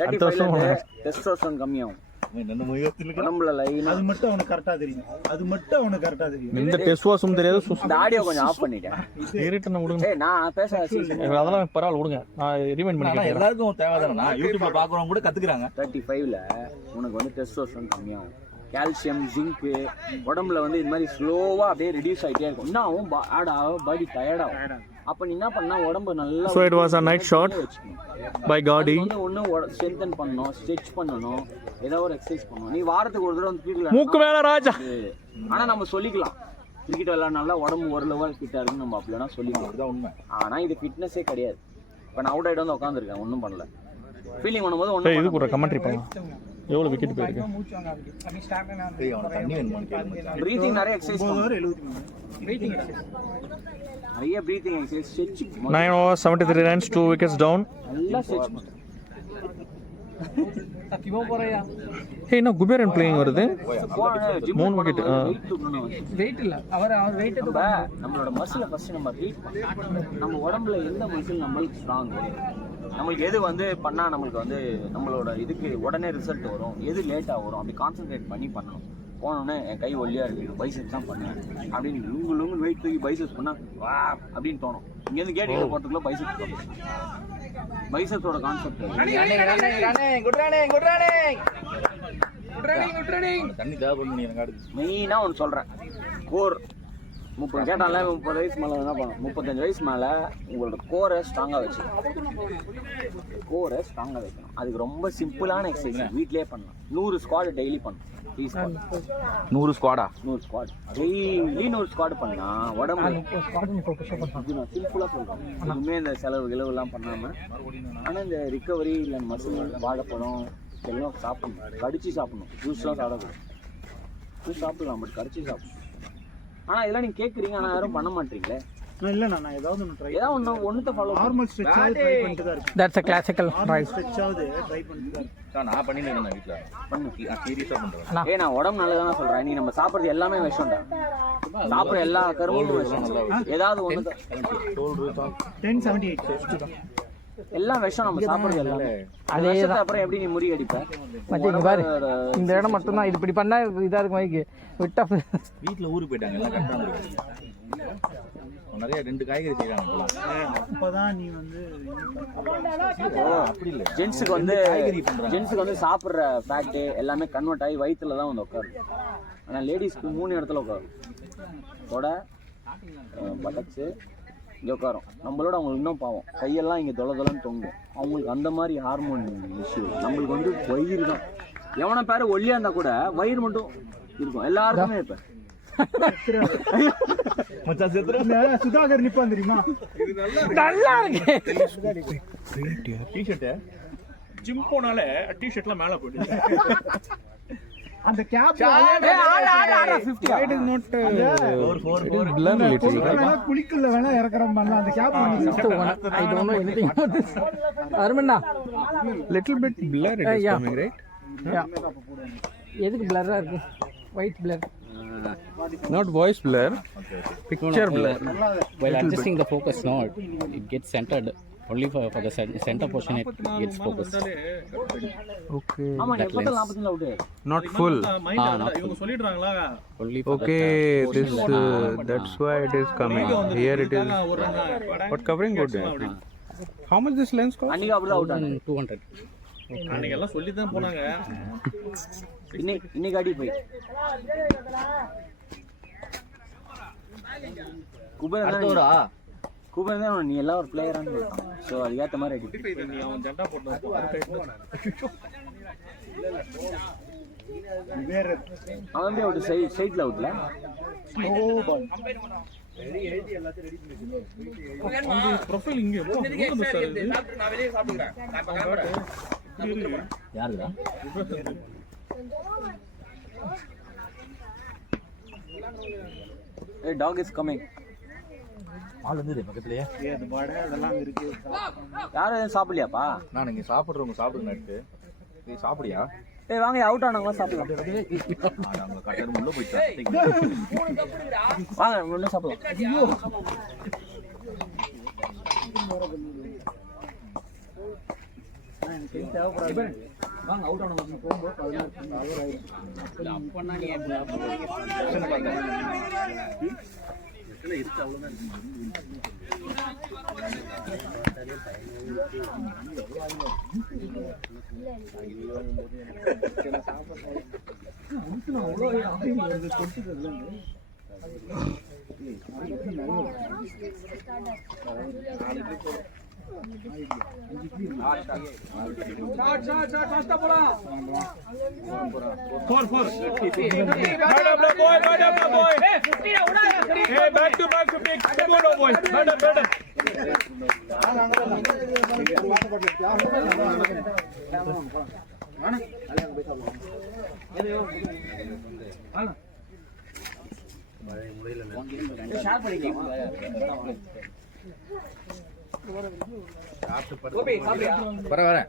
35 டெஸ்டோஸ்டெரான் கம்மியாகும் என்ன முயற்சி உடம்புல லைனா. அது மட்டும் அவனுக்கு கரெக்டா தெரியும். அது மட்டும் அவனுக்கு கரெக்டா தெரியும். இந்த டெஸ்ட் வாஷும் தெரியாது. இந்த ஆடியோ கொஞ்சம் ஆஃப் பண்ணிட்டேன். இருட்டு விடுங்க. ஏய் நான் பேச அதெல்லாம் பரவாயில்ல விடுங்க. நான் ரிமைண்ட் பண்ணி கேட்குறேன். எல்லாருக்கும் தேவைதானே. யூடியூப்ல பாக்குறவங்க கூட கத்துக்கிறாங்க. 35ல உனக்கு வந்து டெஸ்டோஸ்டெரான் கம்மியாகும். கால்சியம், ஜிங்க்கு உடம்புல வந்து இது மாதிரி ஸ்லோவா அப்படியே ரெடியூஸ் ஆகிட்டே இருக்கும். என்ன ஆகும்? பாடி டயர்டாகும். அப்போ நீ என்ன பண்ணா உடம்பு நல்லா. So it was a night shot by Gaudi. ஒன்று ஸ்ட்ரென்தன் பண்ணணும், ஸ்ட்ரெச் பண்ணணும், ஏதாவது ஒரு எக்ஸசைஸ் பண்ணணும். நீ வாரத்துக்கு ஒரு தடவை வந்து கிரிக்கெட் மூக்கு மேல ராஜா. ஆனால் நம்ம சொல்லிக்கலாம் கிரிக்கெட் விளையாடுனால உடம்பு ஒரு லெவல் ஃபிட்டாக இருக்குன்னு நம்ம அப்படின்னா சொல்லிக்கலாம். அதுதான் உண்மை. ஆனால் இது ஃபிட்னஸே கிடையாது. இப்போ நான் அவுட் ஆகிட்டு வந்து உட்காந்துருக்கேன், ஒன்றும் பண்ணல. ஃபீலிங் பண்ணும்போது ஏய் இது ஒன்றும் கூட கமெண்ட்ரி பண்ணலாம். எவ்வளோ விக்கெட் போயிருக்கு? மூச்சு வாங்க அப்படி. அப்படி ஸ்டாமினா ஏய் அவன தண்ணி வேணுமான்னு கேளுங்க. ப்ரீத்திங் நிறைய எக்ஸசைஸ் 9 பண்ணணும். hour 73. Waiting exercise. நிறைய breathing exercise, stretch 9 overs 73 runs 2 wickets down. நல்லா ஸ்ட்ரெச் பண்ணணும். கிவோ போறியா? ஏய் என்ன குபேரன் பிளேயிங் வருது? மூணு wicket, வெயிட் இல்ல. அவர் வெயிட் நம்மளோட மசிலை ஃபர்ஸ்ட் நம்ம ஹீட் பண்ணணும். நம்ம உடம்புல எந்த மசில் நம்மளுக்கு ஸ்ட்ராங், நம்மளுக்கு எது வந்து பண்ணா நம்மளுக்கு வந்து நம்மளோட இதுக்கு உடனே ரிசல்ட் வரும், எது லேட்டாக வரும், அப்படி கான்சென்ட்ரேட் பண்ணி பண்ணணும். போனோடனே என் கை ஒல்லியா இருக்கு, பைசெப்ஸ் தான் பண்ணேன் அப்படின்னு லுங்கு வெயிட் தூக்கி பைசெப்ஸ் பண்ணா வா அப்படின்னு தோணும். இங்கேருந்து கேட்டு போகிறதுக்குள்ள பைசெப்ஸ் பைசெப்ஸோட கான்செப்ட். தண்ணி தேவைப்படும். நீ எனக்கு அடுத்து மெயினாக ஒன்று சொல்கிறேன். கோர் 30 கேட்டால 30 வயசு மேலே என்ன பண்ணணும்? 35 வயசு மேலே உங்களோட கோரை ஸ்ட்ராங்காக வச்சுக்கணும். கோரை ஸ்ட்ராங்காக வைக்கணும். அதுக்கு ரொம்ப சிம்பிளான எக்ஸசைஸ் வீட்லேயே பண்ணலாம். 100 ஸ்குவாட் டெய்லி பண்ணணும். 100 ஸ்குவாடா? 100 ஸ்குவாட் டெய்லி 100 ஸ்குவாட் பண்ணா உடம்பு சிம்பிளாக சொல்கிறோம். எதுவுமே இந்த செலவு கிளவுலாம் பண்ணாமல். ஆனால் இந்த ரிக்கவரி இல்லை மசில், வாழைப்பழம் எல்லாம் சாப்பிடணும். கடிச்சு சாப்பிடணும். ஜூஸ்லாம் சாப்பிடக்கூடாது. ஜூஸ் சாப்பிடலாம், பட் கடிச்சு சாப்பிடணும். ஆனால் இதெல்லாம் நீங்கள் கேட்குறீங்க, ஆனால் யாரும் பண்ண மாட்டீங்களே. இல்ல நான் ஏதாவது ஒன்று ட்ரை. ஏதாவது ஒன்றுத்த ஃபாலோ நார்மல் ஸ்ட்ரெச் ஆவது ட்ரை பண்ணிட்டு தான் இருக்கேன். That's a classical right. Stretch ஆவது ட்ரை பண்ணிட்டு தான் இருக்கேன். நான் பண்ணிட்டு இருக்கேன் வீட்ல. பண்ணு சீரியஸா பண்றேன். நான் உடம்பு நல்லதானே சொல்றேன். நீ நம்ம சாப்பிட்றது எல்லாமே விஷம்டா. சாப்பிட்ற எல்லா கரும்பும் விஷம். ஏதாவது ஒன்று 1078 எல்லாம் விஷம். நம்ம சாப்பிட்றது எல்லாமே அதே. அப்புறம் எப்படி நீ முறியடிப்ப? பாரு இந்த இடம் மட்டும் தான் இது இப்படி பண்ணா இதா இருக்கும். மைக்கு விட்டா வீட்ல ஊருக்கு போயிட்டாங்க, எல்லாம் கரெக்டா இருக்கு. நிறைய 2 காய்கறி செய்றாங்க போல. அப்பதான் நீ வந்து அப்படி இல்லை. ஜென்ஸுக்கு வந்து ஜென்ஸுக்கு வந்து சாப்பிட்ற ஃபேக்ட் எல்லாமே கன்வெர்ட் ஆகி வயிற்றுல தான் வந்து உட்காரும். ஆனால் லேடிஸ்க்கு 3 இடத்துல உட்காரும். கொடை, பட்டக்ஸு இங்கே உட்காரும். நம்மளோட அவங்களுக்கு இன்னும் பாவம், கையெல்லாம் இங்கே தொலைன்னு தொங்கும். அவங்களுக்கு அந்த மாதிரி ஹார்மோன் இஷ்யூ. நம்மளுக்கு வந்து வயிறு தான். எவனை பேர் ஒல்லியாக இருந்தால் கூட வயிறு மட்டும் இருக்கும். எல்லாருக்குமே இருப்பேன். சுதாகர் நிப்பான் தெரியுமா? நல்லா இருக்கு. டி-ஷர்ட் ஜிம் போனாலே டி-ஷர்ட்லாம் மேலே போயிடுது. அந்த கேப் குளிக்கல வேணா இறக்குறோம் பண்ணலாம். அந்த gap அருமண்ணா little bit blur it is coming, right? எதுக்கு பிளரா இருக்கு? White blur Not voice blur, picture blur. While adjusting the focus, no, it gets centered. Only for the center portion it gets focused. Okay. ஆமா நீ எப்போ 45 out Not full. இவங்க சொல்லிடுறாங்களா Only for Okay, the this that's why it is coming. Here it is. ஒரு What covering good? How much this lens cost? அன்னைக்கு அப்படிதான் out ஆனேன் 200. அன்னைக்கு எல்லாம் சொல்லி தான் போனாங்க. இன்னைக்கு அடி போய் குபேர் தான் நீ எல்லாம் ஒரு பிளேயரானு இருக்கான். ஸோ அதுக்கேற்ற மாதிரி அடி. நீ அவன் ஜெண்டா போட்டு அவன் போய் அவுட் சைட்ல அவுட்ல ப்ரொஃபைல் இங்க யாருடா ஏய் டாக் இஸ் கமிங். ஆள் வந்தது பக்கத்துலயே. யாரும் எதுவும் சாப்பிடலையாப்பா? நான் இங்க சாப்பிடுறவங்க சாப்பிடுங்க எடுத்து நீ சாப்பிடியா? ஏய் வாங்க அவுட் ஆனவங்க சாப்பிடலாம். நம்ம கட்டர் உள்ள போயிட்டோம். வாங்க ஒன்றும் சாப்பிடலாம். வாங்க அவுட் ஆனவங்க போகும்போது 16 அவர் ஆயிடும். அப்பனா நீ இருக்கு அவ்வளவுதான். வரேன்.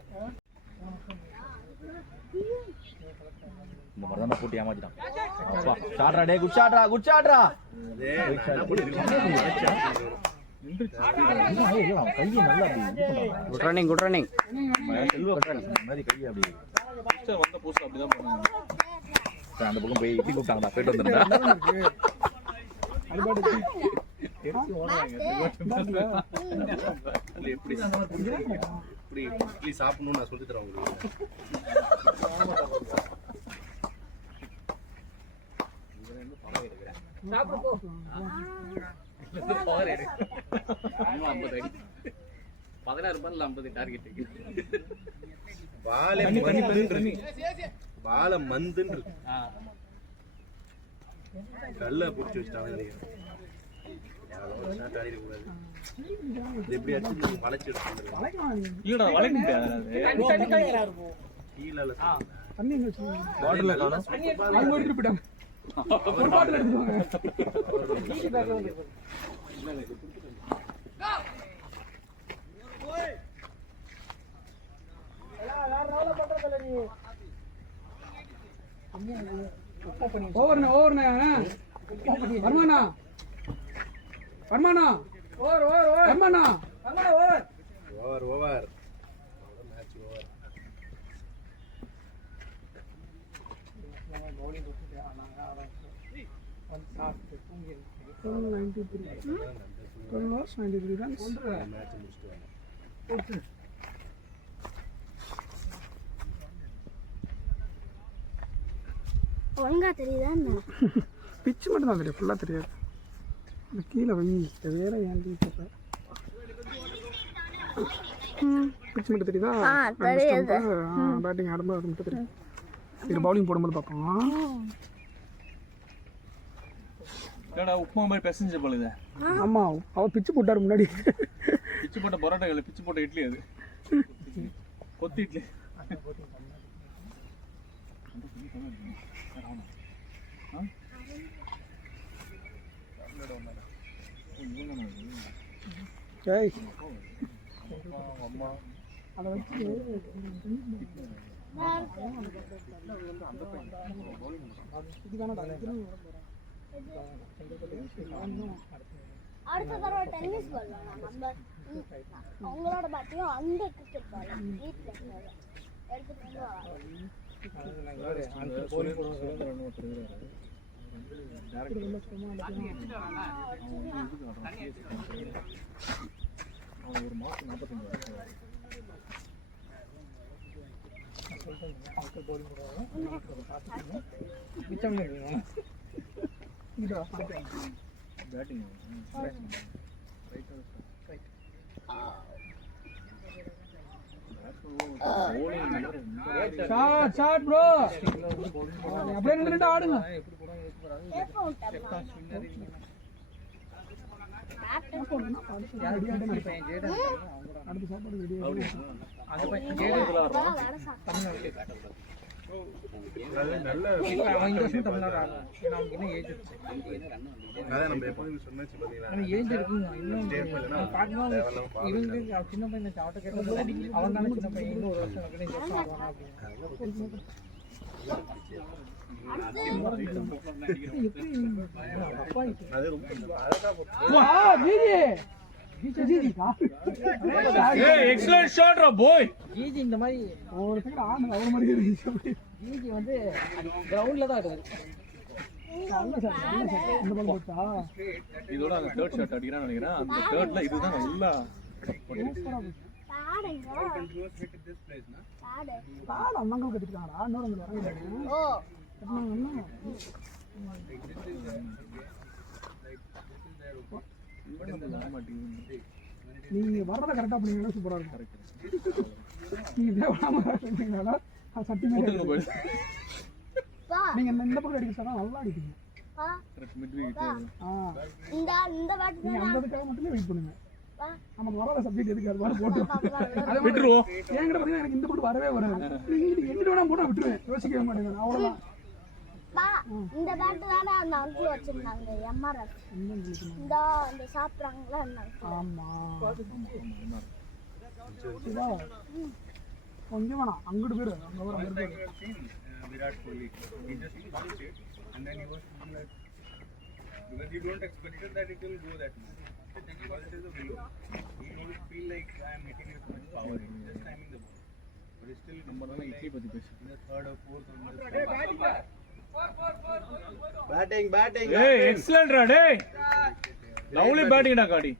இந்த மாதிரி தான் போட்டு ஏமாத்திட்டான். அப்பா ஷாட்ரா டே குட் ஷாட்ரா குட் ஷாட்ரா. Good running good running. Selva மாதிரி கையை அப்படி வந்த புதுசு அப்படிதான் பண்ணாங்க. அந்த பக்கம் போய் இட்லி கூப்பிட்டாங்கடா போயிட்டு வந்துருந்தா. எப்படி இட்லி சாப்பிடணும்னு நான் சொல்லி தரேன் உங்களுக்கு. பால மந்துன்னு இருக்கு. கல்ல பிடிச்சி வச்சுட்டாங்க நினைக்கிறேன். எப்படி அடிச்சு வளைச்சு இல்லடா வளைக்க கீழே பாட்டில் காணும் அவங்க எடுத்துட்டு போயிட்டாங்க. ஒரு பாட்டில் எடுத்துவாங்க. ஓவர்ண்ணா ஓவர்ண்ணா வருமாண்ணா வருமாண்ணா ஓவர் ஓவர் ஓவர் வருமாண்ணா over over over match over. Match முடிச்சுட்டு ஒழுங்கா தெரியுதா? பிச்சு மட்டும் தான் தெரியும், ஃபுல்லாக தெரியாது. அந்த கீழே வை வேற ஏன் பிச்சு மட்டும் தெரியுதா? பேட்டிங் ஆடும்போது அது மட்டும் தெரியும். இது பவுலிங் போடும்போது பார்ப்போம். உப்புமா மாதிரி பெசஞ்சு போலுது. ஆமாம் அவர் பிச்சு போட்டார் முன்னாடி. பிச்சு போட்ட பரோட்டா இல்லை, பிச்சு போட்ட இட்லி. அது கொத்து இட்லி. ஏய் அதை வச்சு இதுதானே அடுத்த தடவை டென்னிஸ் பால் வேணாம், நம்ம அவங்களோட பேட்டையும் அந்த கிரிக்கெட் பால் வீட்டில் எடுத்துட்டு வந்து ஒரு மாதம் 45 பேட்டிங் ஷாட் ப்ரோ அப்படியே நின்னுட்டு ஆடுங்க. சின்ன பையன் சாப்பிட்ட கேட்ட அவன் தானே சின்ன பையன், இன்னும் ஒரு வருஷம் எக்ஸலென்ட் ஷாட் ரா பாய். ஜிஜி இந்த மாதிரி ஒரு செகண்ட் ஆடுங்க அவர மாதிரி இருக்கு. ஜிஜி வந்து கிரவுண்ட்ல தான் ஆடுது. இந்த பால் போட்டா இதோட அந்த தேர்ட் ஷாட் அடிக்கிறான்னு நினைக்கிறேன். அந்த தேர்ட்ல இதுதான் நல்லா பால் அம்மங்க கட்டிட்டாங்கடா. இன்னொரு வரங்க ஓ நீங்க வர்றத கரெக்டா பண்ணீங்கன்னா சூப்பரா இருக்கும். நீங்க தேவையில்லாம பண்ணீங்கன்னா சட்டி மேல பா நீங்க இந்த பக்கம் அடிக்க சொன்னா நல்லா அடிப்பீங்க. பா மிட் விக்கெட். இந்த வாட்டி நீங்க அந்த இதுக்காக மட்டுமே வெயிட் பண்ணுங்க. நமக்கு வராத சப்ஜெக்ட் எதுக்கு அது மாதிரி போட்டு விட்டுருவோம். என்கிட்ட பார்த்தீங்கன்னா எனக்கு இந்த போட்டு வரவே வராது. நீங்க எங்கிட்ட வேணா போட்டா விட்டுருவேன், யோசிக்கவே மாட்டேங்க. அவ்வளோதான். பா இந்த பேட் தானே அந்த அங்கிள் வச்சிருந்தாங்க எம்ஆர்எஃப். இந்த அந்த சாப்பிட்றாங்களா ஆமா சிவா கொஞ்சம் வேணாம் அங்கிட்டு பேரு அங்கே வர அங்கிட்டு பேரு. Virat Kohli. He just punched it and then he was like, because you don't expect that it will go that much. Because it is a willow. He don't feel like I am hitting it with much power. He's just timing the ball. But it's still நம்ம தான் இட்லி பத்தி பேசி. in the third or fourth on the batting. ஏய் excellent ரா டேய். Lovely batting டா காடி.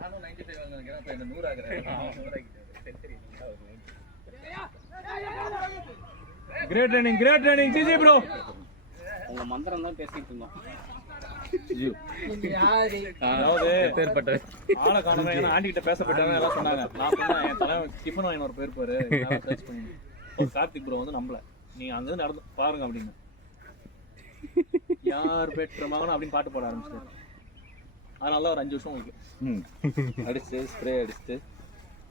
நானும் 95 வாங்குறேன். அப்ப என்ன 100 ஆகுறேன். Great training GG bro. உங்க மந்திரம் தான் பேசிட்டு இருந்தோம். அதாவது பேர்பட்ட ஆளை காணோம். ஏன்னா ஆண்டி கிட்ட பேசப்பட்டாங்க எல்லாம் சொன்னாங்க. நான் சொன்னேன் என் தலைவன் டிஃபன் வாங்கின ஒரு பேர் பாரு சர்ச் பண்ணி. கார்த்திக் ப்ரோ வந்து நம்மள நீ அங்க நடந்து பாருங்க அப்படின்னு யார் பெற்ற மகனும் அப்படின்னு பாட்டு போட ஆரம்பிச்சிட்டாரு. அதனால ஒரு 5 வருஷம் உங்களுக்கு அடிச்சு ஸ்ப்ரே அடிச்சுட்டு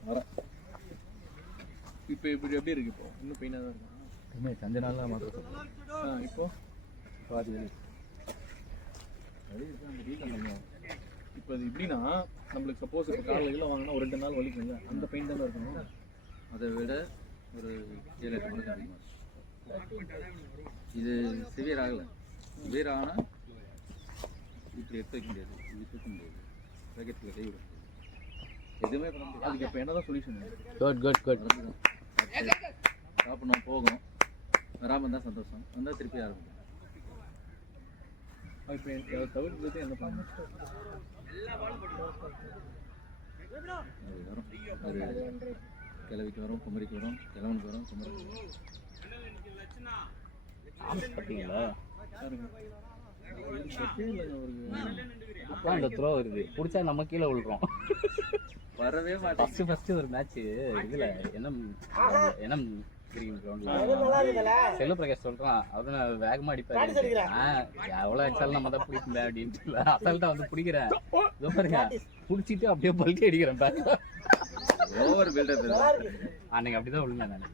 வரேன். இப்போ இப்படி எப்படி இருக்கு? இப்போ இன்னும் பெயினாக தான் இருக்கும். கொஞ்ச நாள்ல மாத்திரம் இப்போ பாதி இப்போ அது எப்படின்னா நம்மளுக்கு சப்போஸ் இப்போ காலையில் எல்லாம் வாங்கினா ஒரு 2 நாள் வலிக்கும்ல, அந்த பெயின் தானே இருக்கணும். அதை விட ஒரு 7-8 மணிக்கு அதிகமாக இது சிவியர் ஆகலை. சிவியர் ஆனால் இப்படி எடுத்து வைக்க முடியாது, இது தூக்க முடியாது, பேக்கெட்டில் கை விட எதுவுமே பண்ண முடியாது. அதுக்கு இப்போ என்னதான் சொல்யூஷன்? குட் சாப்பிடணும், போகணும், வராமல் இருந்தால் சந்தோஷம், வந்தால் திருப்பி ஆரம்பிக்கும். இப்போ அதை தவிர்த்து என்ன பண்ணணும்? அது வரும், அது கிழவிக்கு வரும், குமரிக்கு வரும், கிழவனுக்கு வரும், குமரிக்கு வரும். பார்த்தீங்களா அப்பா அந்த த்ரோ வருது, பிடிச்சா நம்ம கீழே விழுறோம். வரவே மாட்டேன். ஃபர்ஸ்ட் ஒரு மேட்ச் இதுல என்ன கிரிக்கெட் கிரவுண்ட்ல செல்வ பிரகாஷ் சொல்றான் அவரு நான் வேகமா அடிப்பாரு எவ்வளவு அடிச்சாலும் நம்ம தான் பிடிக்கல அப்படின்ட்டு அசால்ட்டா வந்து பிடிக்கிறேன் இதோ பாருங்க பிடிச்சிட்டு அப்படியே பல்ட்டி அடிக்கிறேன் ஓவர் பில்டப் அன்னைக்கு அப்படிதான் விழுந்தேன் நான்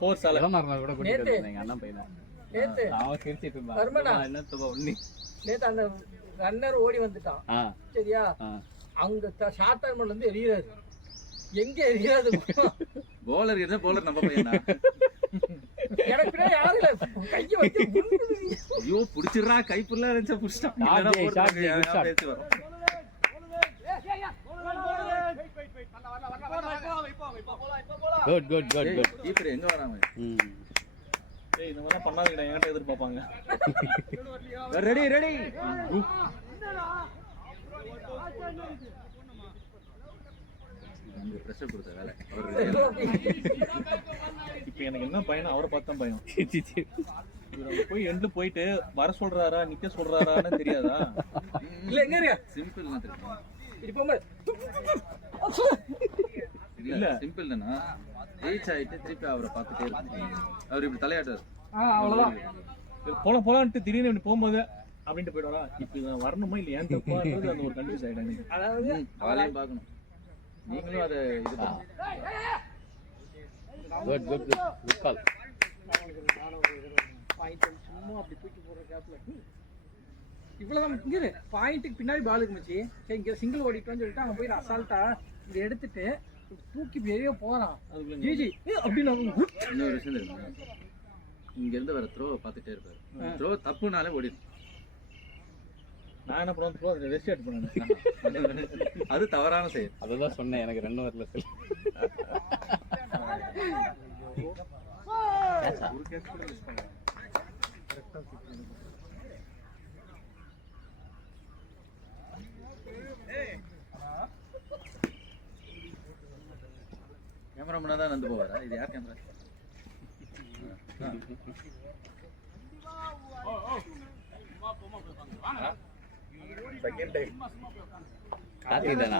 ஃபோர்ஸ் அலமார் கூட கூட்டிட்டு வந்தேன் எங்க அண்ணன் பையனை நேத்து அவன் சிரிச்சிட்டு இருந்தான் என்னத்துவா ஒண்ணு நேத்து அந்த ரன்னர் ஓடி வந்துட்டான் சரியா அங்க ஷார்ட் டர்ம்ல இருந்து எரியுறாரு எங்க எரியாது போலர் இருந்தா போலர் நம்ம பையனா எனக்கு பின்னாடி யாரும் இல்ல கைய வச்சு ஐயோ புடிச்சிரா கைப்புள்ள இருந்துச்சு புடிச்சிட்டான் good good good good keeper எங்க வராம ஏய் இந்த மாதிரி பண்ணாதீங்கடா என்கிட்ட எதிர்பார்ப்பாங்க ரெடி ரெடி பிரஷர் கொடுத்த வேலை இப்போ எனக்கு என்ன பையன் அவரை பார்த்தா பையன் இவர் போய் எண்டு போயிட்டு வர சொல்றாரா நிக்க சொல்றாரான்னு தெரியாதா இல்ல எங்க இருக்க சிம்பிள் தான் தெரியும் இப்போ இல்ல சிம்பிள் தானா ரீச் ஆயிட்டு திருப்பி அவரை பார்த்துட்டே இருப்பாங்க அவர் இப்படி தலையாட்டாரு அவ்வளவுதான் போலான்ட்டு திடீர்னு இப்படி போகும்போது அப்படின்ட்டு போயிடுவாரா இப்ப இவன் வரணுமா இல்ல ஏன் தப்பான்றது அந்த ஒரு கன்ஃபியூஸ் ஆயிட்டாங்க அதாவது அவளையும் பார்க்கணும் நீங்களும் அதை இது குட் குட் குட் கால் சும்மா அப்படி தூக்கி போடுற கேப்ல இவ்வளவுதான் இங்க பாயிண்ட்டுக்கு பின்னாடி பால் இருக்கு மச்சி சரி இங்க சிங்கிள் ஓடிட்டோம்னு சொல்லிட்டு அங்க போய் அசால்ட்டா இதை எடுத்துட்டு தூக்கி பெரிய போறான் ஜிஜி அப்படின்னு இன்னொரு விஷயம் தெரியுமா இங்க இருந்து வர த்ரோ பார்த்துட்டே இருப்பாரு த்ரோ தப்புனாலே ஓடிடும் நான் என்ன பண்ணுவேன் ரெஸ்ட் எடுத்து பண்ணேன் அது தவறான செயல் அதுதான் சொன்னேன் எனக்கு 2 வரல ஒரு கேட்ச் கூட மிஸ் பண்ணேன் கேமராமேனா தான் வந்து போவாரா இது யார் கேமரா செகண்ட் டைம் கார்த்தி தானா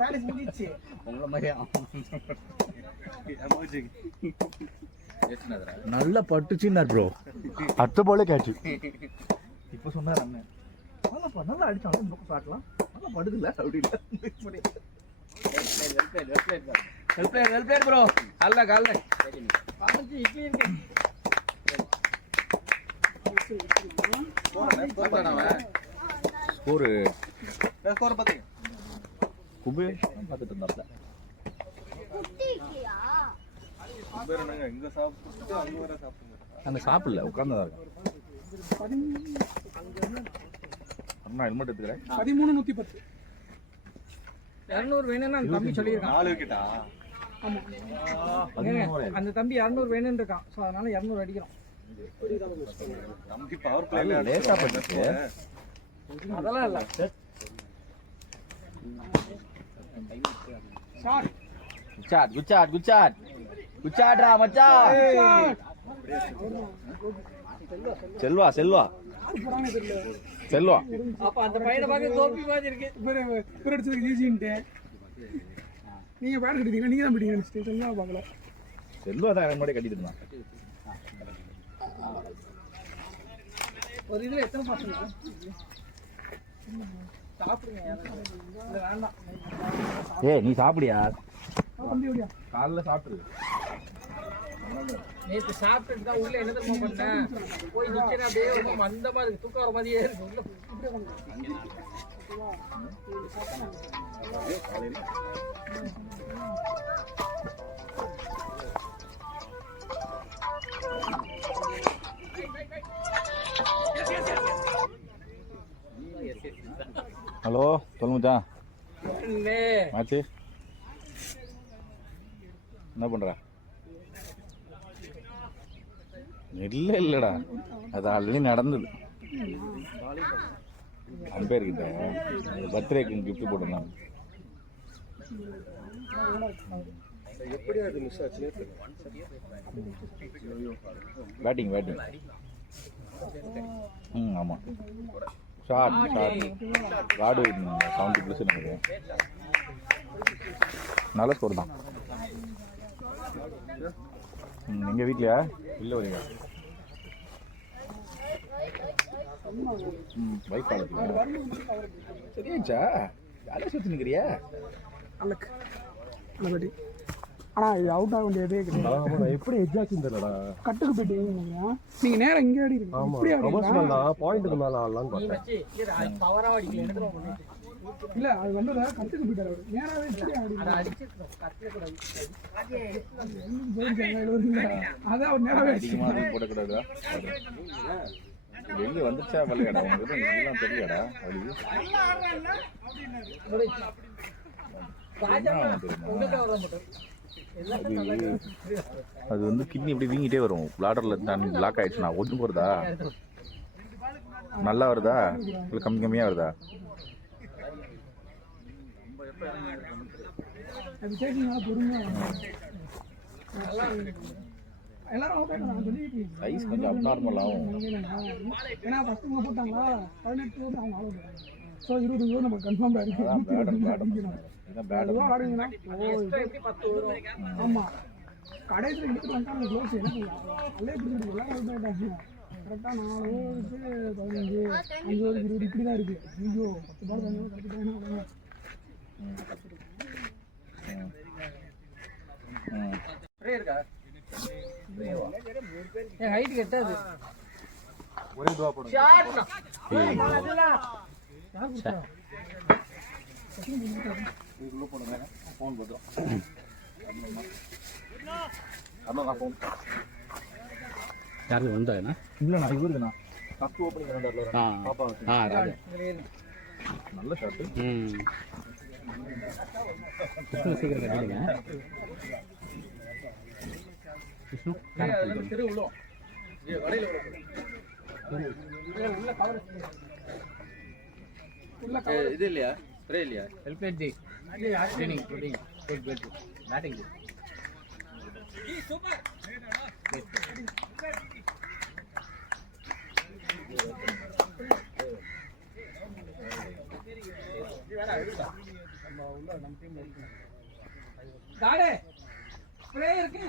சாலிஸ் முடிச்சு உங்கள மாதிரியா ஏத்துனதரா நல்ல பட்டுச்சுன்னார் ப்ரோ அடுத்த பாலே கேட்ச் இப்போ சொன்னார் அண்ணன் நல்லா அடிச்சாலும் இந்த பக்கம் பார்க்கலாம் நல்லா படுதுல அப்படி வெல் பிளேட் ப்ரோ அல்ல கால்ல பாஞ்சு இட்லி இருக்கு ஸ்கோர் ஸ்கோர் பாத்தீங்க குபே பார்த்துட்டு இருந்தாப்ல குட்டிக்கியா பேர் என்னங்க இங்க சாப்பிட்டு அங்க வர சாப்பிடுங்க அந்த சாப்பிடல உட்கார்ந்ததா இருக்கும் அண்ணா ஹெல்மெட் எடுத்துக்கிறேன் 13-110 200 வேணும்னு அந்த தம்பி சொல்லியிருக்கான் 4 விக்கெட்டா ஆமா அந்த தம்பி 200 வேணும்னு இருக்கான் சோ அதனால 200 அடிக்கிறோம் தம்பி பவர் பிளேல லேசா பட்டுச்சு அதெல்லாம் இல்ல ஷாட் குச்சாட் குச்சாட்ரா மச்சான் செல்வா அப்ப அந்த பையனை பார்க்க தோப்பி மாதிரி இருக்கு பேர் அடிச்சதுக்கு ஜிஜின்ட்டு நீங்க பேட் கட்டிட்டீங்க நீங்க தான் பிடிங்க ஸ்டேஷன்லாம் பார்க்கல செல்வா தான் என்னோட கட்டிட்டு இருந்தான் ஒரு இதுல எத்தனை பாஸ் இருக்கு சாப்பிடுங்க இல்ல வேண்டாம் ஏய் நீ சாப்பிடியா தம்பி ஓடியா காலைல சாப்பிடு நேற்று சாப்பிட்டுட்டு தான் உள்ள என்ன தெரியுமா பண்ணேன் போய் நிக்கிறேன் அப்படியே ரொம்ப மந்தமா இருக்கு தூக்கம் வர மாதிரியே இருக்கு உள்ள ஹலோ சொல்லு மச்சான் என்ன ஆச்சு என்ன பண்ற இல்லடா அது ஆல்ரெடி நடந்தது அம்பேர் கிட்ட பர்த்டேக்கு கிஃப்ட் போட்டிருந்தாங்க பேட்டிங் ஆமாம் ஷார்ட் கார்டு 70+ நினைக்கிறேன் நல்ல ஸ்கோர் தான் எங்கள் வீட்லையா இல்லை வரீங்க பைக் ஆடுறீங்களா சரியாச்சா ஜாலியாக சுற்றி நிற்கிறியா அல்லக்கு நல்லபடி ஆனால் இது அவுட் ஆக வேண்டியதே கிடையாது. எப்படி எக்ஸாக்ட்னு தெரியலடா. கட்டுக்கு போயிட்டு நீங்கள் நேரம் இங்கே ஆடி இருக்கு. ஆமா இப்படி கமர்ஷியல் தான், பாயிண்ட்டுக்கு மேலே ஆடலான்னு பார்த்தேன். இல்லை அது வந்து கட்டுக்கு போயிட்டார் அவர் நேராகவே இப்படி ஆடி அதான் அவர் நேராகவே அதிகமாக போடக்கூடாதா வெளியே வந்துச்சா வரலையாடா உங்களுக்கு இதெல்லாம் தெரியலடா அது வந்து கிட்னி இப்படி வீங்கிட்டே வரும். பிளாடர்ல தண்ணி பிளாக் ஆயிடுச்சுன்னா ஒன்று போகிறதா நல்லா வருதா இல்லை கம்மி கம்மியாக வருதா? அது கேட்டீங்களா பொறுமையாக எல்லாரும் அவுட் ஆகிடும். நான் சொல்லிட்டு சைஸ் கொஞ்சம் அப்நார்மல் ஆகும். ஏன்னா ஃபஸ்ட்டு இவங்க போட்டாங்களா 18 ஓவர் அவங்க அவுட் ஸோ 20 ஓவர் நம்ம கன்ஃபார்ம் ஆகிடும். ஆடுங்கன்னா ஆமாம் கடைசியில் எடுத்துட்டு வந்துட்டாங்க க்ளோஸ். எனக்கு நல்லே பிடிச்சிருக்கு. எல்லாம் அவுட் ஆகிட்டாங்க கரெக்டாக 4 ஓவருக்கு 15 5 ஓவருக்கு 20 இப்படி தான் இருக்குது. ஐயோ 10 பால் 5 ஓவர் கரெக்டாக இருக்கா என் ஹைட் கெட்டாது ஒரே துவா போடுங்க. இதுக்குள்ளே போடுங்க ஃபோன் போதும் அண்ணா ஃபோன் யாருக்கு வந்தாண்ணா இல்லைண்ணா இவருக்குண்ணா ஃபஸ்ட் ஓப்பனிங் வந்தார்ல பாப்பா ராஜா நல்ல ஷாட்டு. கிருஷ்ண சீக்கிரம் கட்டிடுங்க. விஷ்ணு இது இல்லையா ஸ்ப்ரே இல்லையா LPG training good good batting காடே ஸ்ப்ரே இருக்கு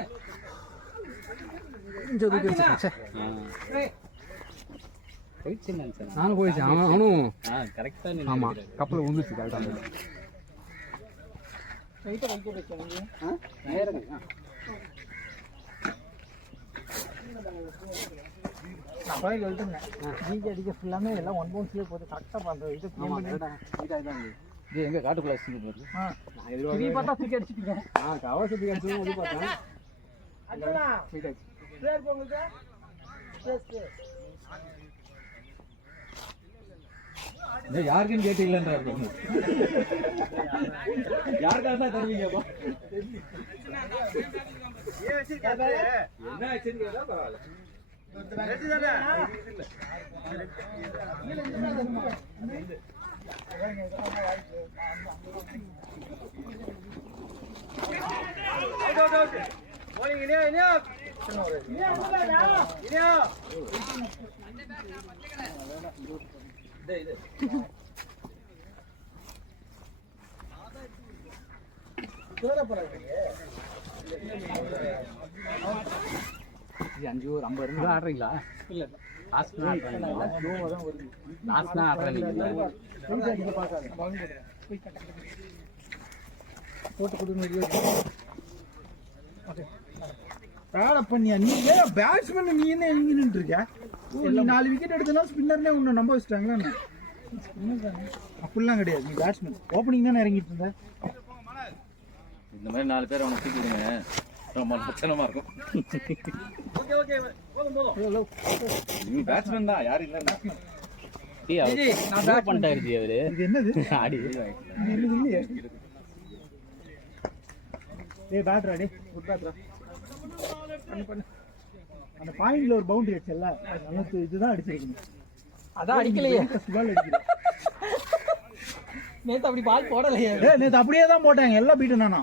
நானும் போயிடுச்சு அவனும் கரெக்டாக ஆமாம் கப்பலில் விழுந்துச்சு கரெக்டாக நான் சொல்லிட்டுங்க ஜிஜி அடிக்க ஃபுல்லாமே எல்லாம் 1 பவுன்ஸ்லேயே போட்டு கரெக்டாக பண்ணுறது இது எங்கே காட்டுக்குள்ள வருது நீ பார்த்தா தூக்கி அடிச்சுட்டீங்க. கவசம் தூக்கி அடிச்சு வந்து பார்த்தேன் யாருக்குன்னு கேட்டீங்களான்றாரு. யாருக்காக தான் தருவீங்க என்ன ஆச்சுன்னு கேட்டா பரவாயில்ல. இது 5 ஓவர் 50 ரன் ஆடுறீங்களா? இல்லை லாஸ்ட்லாம் ஆடுறீங்களா? போட்டு கொடுங்க வேலை பண்ணியா நீ ஏன் பேட்ஸ்மேன் நீ என்ன எங்க நின்று இருக்க? நீ 4 விக்கெட் எடுத்தனா ஸ்பின்னர்னே உன்னை நம்ப வச்சிட்டாங்களா? அப்படிலாம் கிடையாது. நீ பேட்ஸ்மேன் ஓப்பனிங் தானே இறங்கிட்டு இருந்த. இந்த மாதிரி 4 பேர் அவனை தூக்கி விடுங்க ரொம்ப லட்சணமாக இருக்கும். நீ பேட்ஸ்மேன் தான் யாரும் இல்லைன்னா நான் பண்ணிட்டாரு அவரு. இது என்னது ஆடி இல்லையே. ஏய் பேட்ரா டே குட் பேட்ரா பண்ணு அந்த பாயிண்ட்ல ஒரு பவுண்டரி அடிச்சல்ல நமக்கு இதுதான் அடிச்சிருக்கணும். அதான் அடிக்கலையே பால் அடிக்கிறேன். நேத்து அப்படி பால் போடலையே. நேத்து அப்படியே தான் போட்டாங்க எல்லாம் பீட்டு நானா.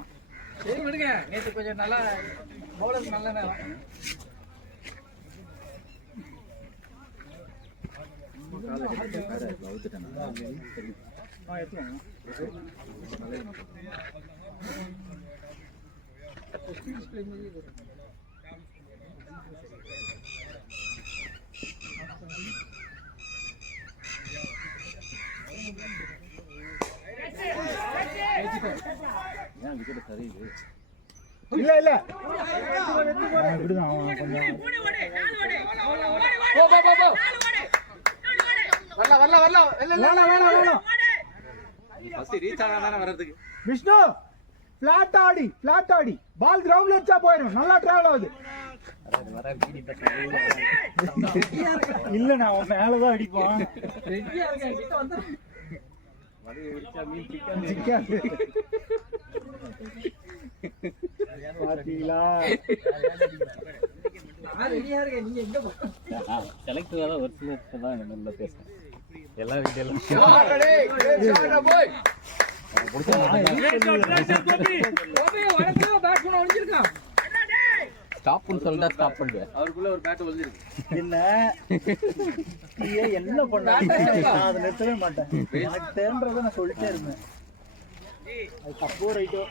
சரி விடுங்க, நேத்து கொஞ்சம் நல்லா பவுலர் நல்ல நேரம். ஏன் விக்கெட் சரியுது இல்ல இல்ல விடுதான் அவன் கொஞ்சம் வேணாம் ஃபர்ஸ்ட் ரீச் ஆனா தானே வர்றதுக்கு விஷ்ணு பிளாட் ஆடி பால் கிரவுண்ட்ல வச்சா போயிடும் நல்லா டிராவல் ஆகுது வர வீடி இல்ல நான் அவன் மேலதான் அடிப்பான் ரெடியா இருக்கேன் கிட்ட வந்து பாத்தீங்களா நான் ரெடியா இருக்கேன் நீங்க எங்க செலக்ட் தான் ஒரு சில தான் நல்லா பேசுறேன் எல்லா வீடியோலாம் ஸ்டாப்னு சொல்லிட்டா ஸ்டாப் பண்ணுவேன் அவருக்குள்ள ஒரு பேட் ஒளிஞ்சிருக்கு இல்ல என்ன பண்ணாங்க நான் அதை நிறுத்தவே மாட்டேன்றத நான் சொல்லிட்டே இருந்தேன் அது தப்போ ரைட்டோ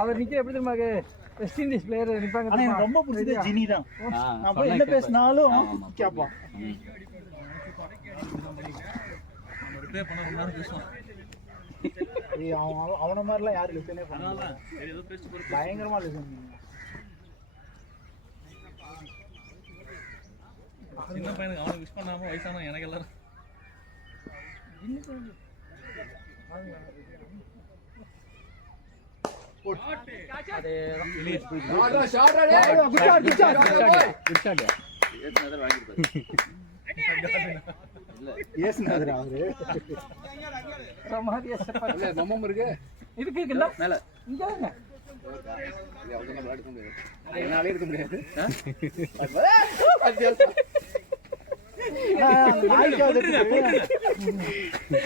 அவர் நிக்க எப்படி தெரியுமா வெஸ்ட் இண்டீஸ் பிளேயர் நிப்பாங்க ஆனா எனக்கு ரொம்ப பிடிச்சது ஜினி தான் நான் போய் என்ன பேசினாலும் கேட்பான் ரிப்ளை பண்ண ரொம்ப நேரம் பேசுவான். அவன மாதிரிலாம் யாரும் லிசனே அதனால பண்ணல. தான் சரி ஏதோ பேசிட்டு போறது. பயங்கரமா லிசன் பண்ணுங்க. சின்ன பையனுக்கு அவனுக்கு விஷ் பண்ணாம வயசான எனக்கு எல்லாரும்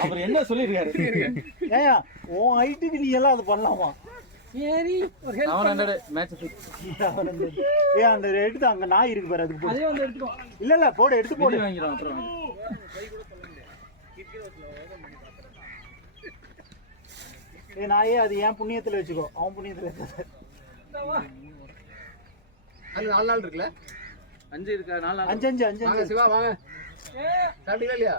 அவர் என்ன சொல்லிருக்காரு? ஏயா உன் ஹைட்டுக்கு நீ எல்லாம் அது பண்ணலாமா? சரி ஒரு ஹெல்ப் அவன் மேட்ச் ஏய் அந்த எடுத்து அங்க நாய் இருக்கு பாரு அதுக்கு போடு. அதே வந்து எடுத்துக்கோ. இல்ல இல்ல போடு எடுத்து போடு. வாங்கிரோம் அப்புறம் ஏய் நாயே அது ஏன் புண்ணியத்துல வச்சுக்கோ. அவன் புண்ணியத்துல வைக்காத. அது 4 நாள் இருக்குல 5 இருக்கா 4 நாள் 5 வாங்க சிவா வாங்க சாப்பிட்டீங்களா இல்லையா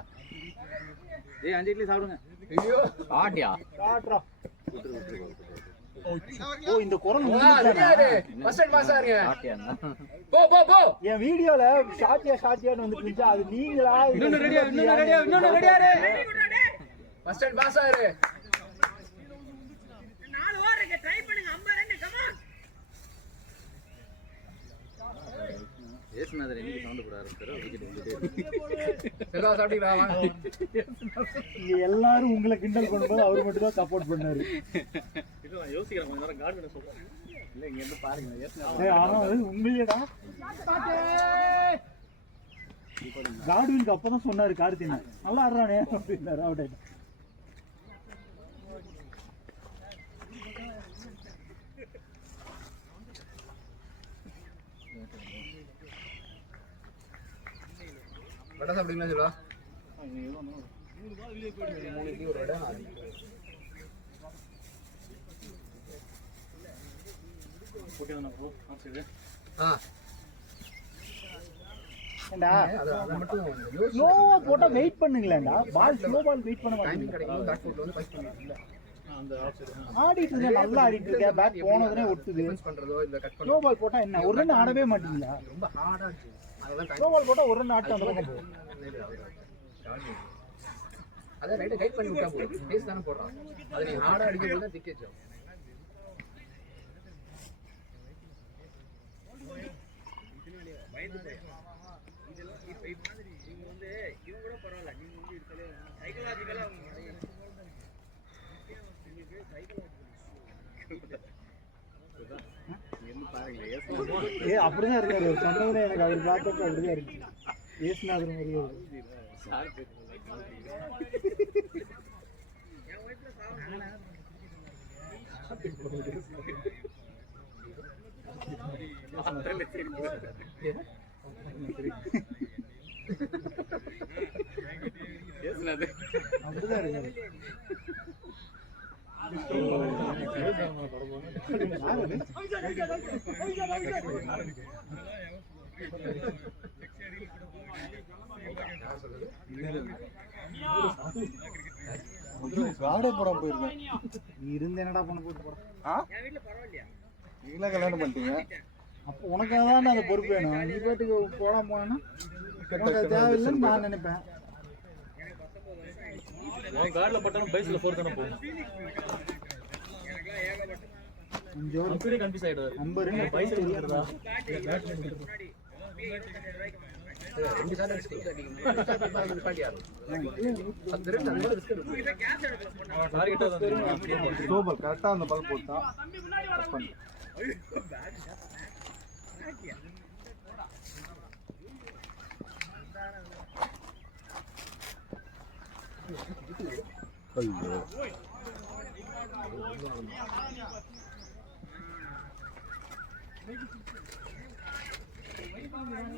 ஏய் 5 இட்லி சாப்பிடுங்க ஐயோ ஆட்டியா காட்றா. ஓ இந்த குரல் வந்துட்டானே. ஃபர்ஸ்ட் டைம் பாஸ் ஆறீங்க ஆட்டியானா போ என் வீடியோல ஷாட்டியான்னு வந்துட்டு அது நீங்களா? இன்னொன்னு ரெடியா ஃபர்ஸ்ட் டைம் பாஸ் ஆறு 4 ஓவர் இங்க ட்ரை பண்ணுங்க 52 கம் ஆன். ஏசுனாதர் இன்னைக்கு சவுண்ட் போட ஆரம்பிச்சாரு விக்கெட் வந்துட்டே இருக்கு செல்வா சாப்பிட்டீங்களா வாங்க இங்க எல்லாரும் உங்களை கிண்டல் பண்ணும்போது அவர் மட்டும் தான் சப்போர்ட் பண்ணாரு. இது நான் யோசிக்கிறேன் கொஞ்ச நேரம் கார்டு சொல்றேன். இல்ல இங்க இருந்து பாருங்க ஏய் ஆனா அது உண்மையிலேடா கார்டுவினுக்கு அப்பதான் சொன்னாரு கார்த்தினா நல்லா ஆடுறானே அப்படின்னாரு. அவுட் ஆயிட்டான். வடை சாப்பிட்டீங்களா செல்வா ஓகே தானே ப்ரோ ஆப்ஷன் ஏண்டா அது மட்டும் ஸ்லோவா போட்டா வெயிட் பண்ணுங்களேன்டா. பால் ஸ்லோ பால் வெயிட் பண்ண டைமிங் மாட்டீங்க. கிடைக்கும் பேக் ஃபுட்ல வந்து ஃபைட் பண்ணிட்டீங்க அந்த ஆப்ஷன் ஆடிட்டு இருக்க நல்லா ஆடிட்டு இருக்க பேட் போனதுனே ஒட்டுது. டிஃபென்ஸ் பண்றதோ இல்ல கட் ஸ்லோ பால் போட்டா என்ன ஒரு ரன் ஆடவே மாட்டீங்களா? ரொம்ப ஹார்டா இருக்கு அதெல்லாம் ஸ்லோ பால் போட்டா ஒரு ரன் ஆட்டம் அந்த பக்கம் போகும். அத ரைட் கைட் பண்ணி விட்டா போதும் பேஸ் தான போடுறான் அத நீ ஹார்டா அடிக்கிறது தான் திக்கேச்சோ ஏ அப்படிதான் இருக்காரு. ஒரு சொன்னதுல எனக்கு அவர் பார்த்தப்ப அப்படிதான் இருக்கு. ஏசுநாதர் மாதிரியே இருக்கு. அப்படிதான் இருக்காரு. காடே படம் போயிருக்கேன். நீ இருந்து என்னடா பண்ண போட்டு போற? நீங்களே கல்யாணம் பண்ணிட்டீங்க. அப்போ உனக்காக தான் அந்த பொறுப்பு வேணும். நீ பாட்டுக்கு போடாம போனா உனக்கு தேவையில்லைன்னு நான் நினைப்பேன். கார்ல பட்டாலும் பைஸ்ல போர் தானே போகும். கொஞ்சம் அப்படியே கன்ஃபியூஸ் ஆயிடுது. நம்பர் பைஸ் இருக்குறதா? சோபல் கரெக்டா அந்த பால் போட்டா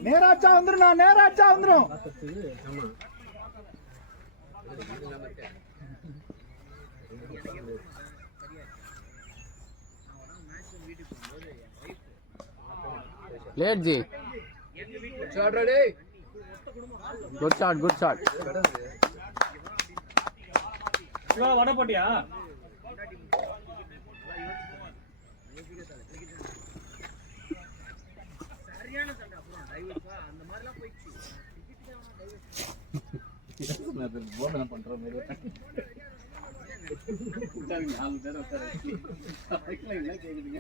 நேராச்சா வந்துரும், நேராச்சா வந்துரும். Late ji. Good shot, good shot. வட போட்டியா? போதனை பண்ற மாதிரி 4 பேர் என்ன கேக்குதுங்க?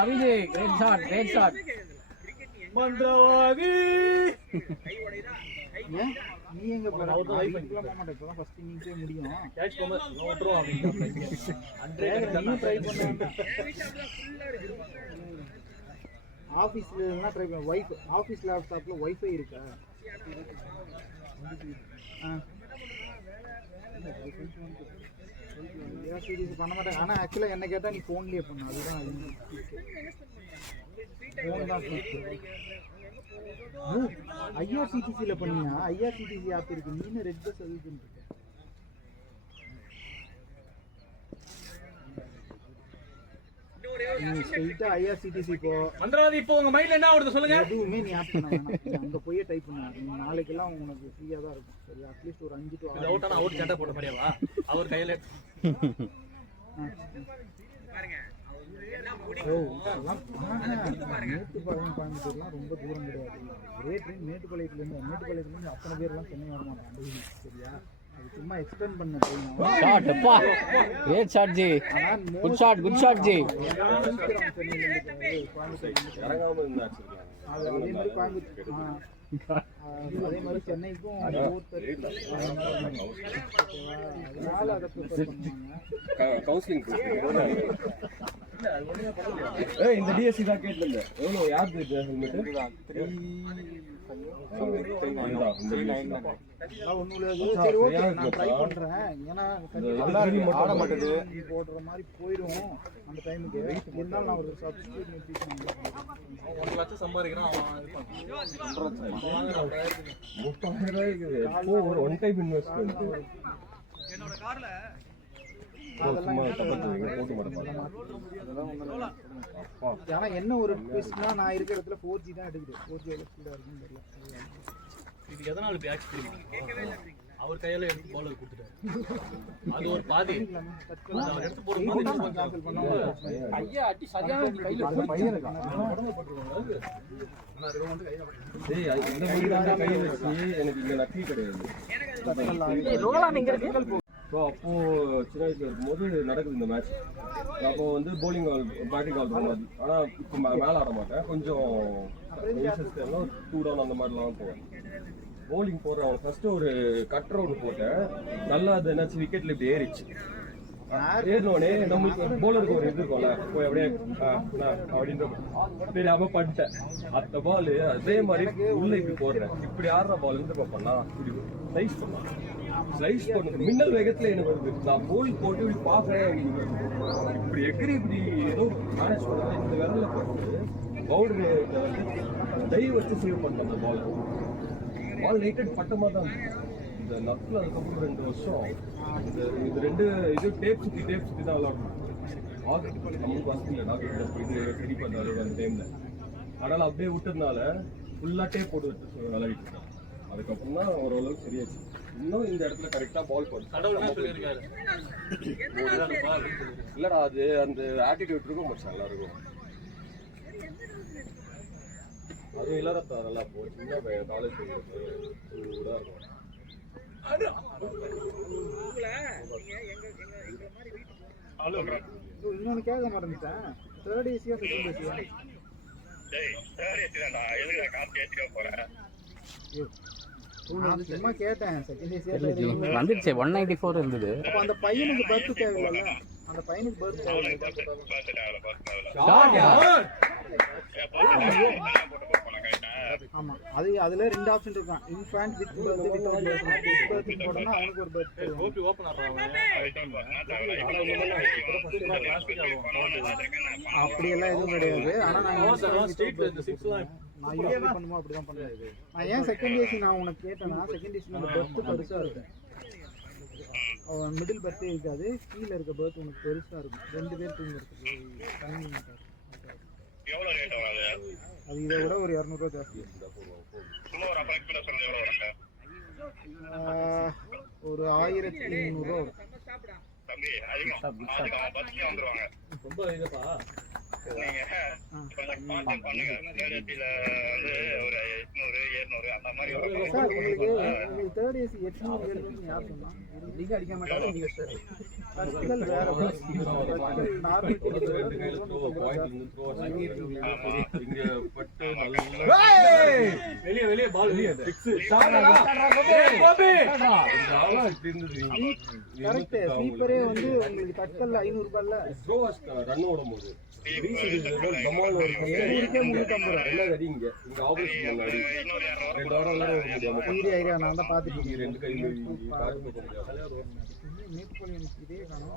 Abhijay great shot, great shot. மந்திரவாதி நீ எங்க போற? போக மாட்டேன். இப்பதான் ஃபர்ஸ்ட் இன்னிங்ஸே முடியும். கேட்ச் போமா ஓட்றோம் அப்படிங்க. நீ ட்ரை பண்ண. ஆபீஸ்ல எல்லாம் ட்ரை பண்ண. வைஃப் ஆபீஸ் லேப்டாப்ல வைஃபை இருக்கா? பண்ண மாட்டேன். ஆனா ஆக்சுவலா என்ன கேட்டா நீ போன்லயே பண்ணு. அதுதான் போன் தான். ஐஆர்சிடிசில பண்ணினா ஐஆர்சிடிசி ஆப் இருக்கு. நீ ரெட் பஸ் சர்வீஸ் நீ ஸ்ட்ரைட்டா ஐஆர்சிடிசி போ. மந்திரவாதி இப்போ உங்க மைண்ட்ல என்ன வருது சொல்லுங்க. எதுவுமே நீ ஆப் பண்ண வேணாம். அங்க போய் டைப் பண்ணு. நாளைக்கெல்லாம் உனக்கு ஃப்ரீயா தான் இருக்கும். சரி, அட்லீஸ்ட் ஒரு 5 to 6 அவுட் ஆனா அவுட் கேட்டா போட முடியாதா? அவர் கையில மேட்டுப்பாளையம் கோயம்புத்தூர்லாம் ரொம்ப தூரம் கிடையாது. ஒரே ட்ரெயின் மேட்டுப்பாளையத்துலேருந்து அத்தனை பேர்லாம் சென்னை வர மாட்டாங்க. சரியா? அது சும்மா எக்ஸ்டெண்ட் பண்ண ட்ரெயின். ஷாட் அப்பா. Great shot ji. Good shot, good shot ji. அதே மாதிரி கோயம்புத்தூர் அதே மாதிரி சென்னைக்கும் அதனால அதை ப்ரிஃபர் பண்ணுவாங்க. கவுன்சிலிங் இந்த டிஎஸ்சி தான் கேட்டல. எவ்வளோ யாருக்கு ஹெல்மெட்? ஆட மாட்டேது போடுற மாதிரி போயிடும் அந்த டைமுக்கு. இருந்தாலும் நான் ஒரு சப்ஸ்டியூட் $1 லட்சம் சம்பாதிக்கிறான். ஒரு ஒன் டைம் இன்வெஸ்ட்மெண்ட். என்னோட கார்ல ஆனா என்ன ஒரு ட்விஸ்ட்னா நான் இருக்கிற இடத்துல 4G தான் எடுக்குது. 4G எவ்வளவு ஸ்பீடா இருக்குன்னு தெரியல. இது எதனால இப்ப ஆக்சுவலி அவர் கையில எடுத்து பவுலர் கொடுத்துட்டாரு. அது ஒரு பாதி அவர் எடுத்து போடும்போது கேன்சல் பண்ணுவாங்க. ஐயா அடி சரியான கையில பையன் இருக்கான். இந்த மாதிரி கை வச்சு எனக்கு இங்க லக்கி கிடையாது. ரோலான் எங்க இருக்கு? ஸோ அப்போது சின்ன வயசில் இருக்கும்போது நடக்குது இந்த மேட்ச். அப்போ வந்து போலிங் பேட்டிங் கால் பண்ணுவாது. ஆனால் இப்போ மேலே ஆட மாட்டேன். கொஞ்சம் 2 டவுன் அந்த மாதிரிலாம் போவேன். போலிங் போடுறவங்க ஃபர்ஸ்ட்டு ஒரு கட்டர் ஒன்று போட்டேன். நல்லா அது என்னாச்சு விக்கெட்டில் இப்படி ஏறிச்சு. ஏறினோடனே நம்மளுக்கு போலருக்கு ஒரு இது இருக்கும்ல, போய் அப்படியே அப்படின்ற தெரியாம பண்ணிட்டேன். அந்த பால் அதே மாதிரி உள்ள இப்படி போடுறேன். இப்படி ஆடுற பால் இருந்து பார்ப்போம்னா இப்படி ஸ்லைஸ் பண்ணலாம். ஸ்லைஸ் பண்ணது மின்னல் வேகத்துல எனக்கு வருது. நான் போல் போட்டு இப்படி பார்க்குறேன். இப்படி எகிரி இப்படி ஏதோ மேனேஜ் பண்ண இந்த விரல போட்டு பவுலர் வந்து டை வச்சு சேவ் பண்ண அந்த பால் லைட்டட் பட்டமாக தான் இந்த நப்ல அதுக்கப்புறம் 2 வருஷம் இது 2 இது டேப் சுற்றி தான் விளாடணும். நமக்கு வசதி இல்லை, டாக்டர் போயிட்டு ரெடி பண்ணுறாரு அந்த டைமில். அதனால் அப்படியே விட்டதுனால ஃபுல்லாக டேப் போட்டு விட்டு விளையாடிட்டு இருக்கேன். அதுக்கப்புறம் தான் ஓரளவுக்கு சரியாச்சு. இன்னும் இந்த இடத்துல கரெக்டாக பால் போட்டு இல்லைடா, அது அந்த ஆட்டிடியூட் இருக்கும் மச்சான் எல்லாருக்கும். அதுவும் இல்லாத நல்லா போகும். சின்ன பையன் காலேஜ் இதாக இருக்கும். இன்னொன்று கேட்க மறந்துட்டேன். Third Asia second Asia? சும்மா கேட்டேன். செகண்ட் ஏசியா வந்துடுச்சு 194 இருந்தது. அப்போ அந்த பையனுக்கு பர்த் தேவையில்ல. அந்த பையனுக்கு பர்த் தேவையில்லை. ஆமா, அது அதுல 2 ஆப்ஷன் இருக்கான். Infant with birth, without birth. With birth போட்டோம்னா அவனுக்கு ஒரு பர்த். OP open ஆறாங்க. அப்படி எல்லாம் எதுவும் கிடையாது. ஆனா நான் ஸ்ட்ரெயிட் இந்த 6 தான் நான் யூஸ் பண்ணும்போது அப்படிதான் பண்ணுவேன். நான் ஏன் செகண்ட் ஏசி நான் உனக்கு கேட்டேன்னா, செகண்ட் ஏசி அந்த பர்த் பெருசா இருக்கும். மிடில் பர்த்தே இருக்காது, கீழே இருக்க பர்த் உனக்கு பெருசா இருக்கும். 2 பேர் தூங்குறதுக்கு டைமிங் அது இதை விட ஒரு 200 ரூபா ஜாஸ்தி. ஒரு 1300 ரூபா வரும். ரொம்ப இதுப்பா. சார் உங்களுக்கு தேர்ட் ஏசி 800 யார் சொன்னா? நீங்க அடிக்க மாட்டாங்க. நீங்க சர்க்கிள் வேற நார்மல் வெளியே வெளியே பால் வெளியே கரெக்ட். ஸ்லீப்பரே வந்து உங்களுக்கு தட்கல்ல 500 ரூபாய்ல ரன் ஓடும் போது நான் தான் பாத்துட்டு இதே காணும்.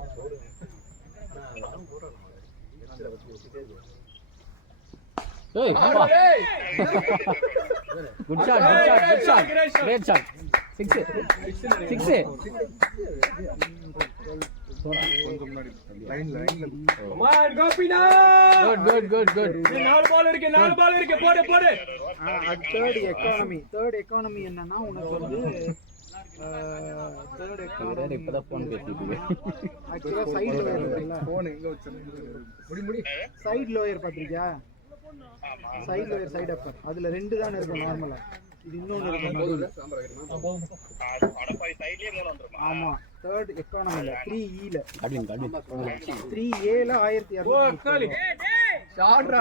Good shot, good shot, good shot, great shot. 6 கொஞ்சம் முன்னாடி லைன்ல குட். 4 பால் இருக்கு போடு. தேர்ட் எக்கானமி என்னன்னா உனக்கு வந்து தேர்ட் எக்கானமி இப்பதான் போன் பேசிட்டு இருக்கு. ஆக்சுவலா சைடு லோயர் இருக்குல்ல, போன் எங்க வச்சிருக்கீங்க? முடி சைடு லோயர் பாத்திருக்கியா? சைடு லோயர், சைடு அப்பர், அதுல 2 தான் இருக்கும் நார்மலா. இது இன்னொன்னு இருக்கு. ஆமா, தேர்ட் எக்கானமில 3E ல 3A ல 1200. ஷாட்ரா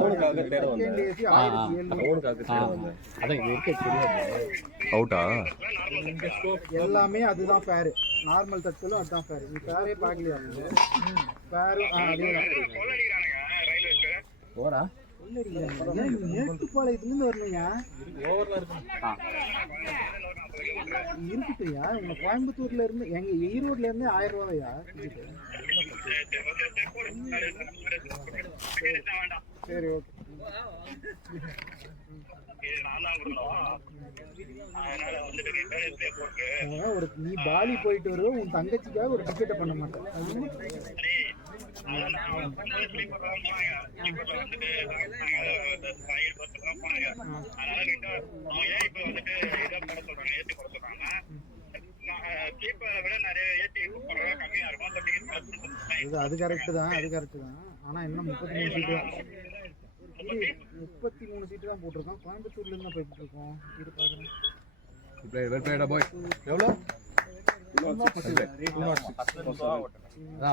ஓனுக்காக தேட வந்தேன். அதான் இது இருக்க தெரியாது. அவுட்டா? எல்லாமே அதுதான் ஃபேர். நார்மல் தட்களும் அதுதான் ஃபேர். நீ ஃபேரே பார்க்கலையா? ஃபேர் போடா. மேட்டுப்பாளையத்துலேருந்து வரணும்யா. இருக்குயா உங்க கோயம்புத்தூர்ல இருந்து எங்க ஈரோட்ல இருந்து 1000 ரூபாயா? சரி ஓகே. ஒரு நீ பாலி போயிட்டு வருவ, உன் தங்கச்சிக்காக ஒரு டிக்கெட்டை பண்ண மாட்டேன். அது கரெக்ட் தான், அது கரெக்ட் தான். ஆனா இன்னும் 33 சீட்டு தான். 33 சீட்டு தான் போட்டிருக்கோம். கோயம்புத்தூர்ல இருந்து போயிட்டு இருக்கோம். இது பாக்குறேன். எவ்வளோ?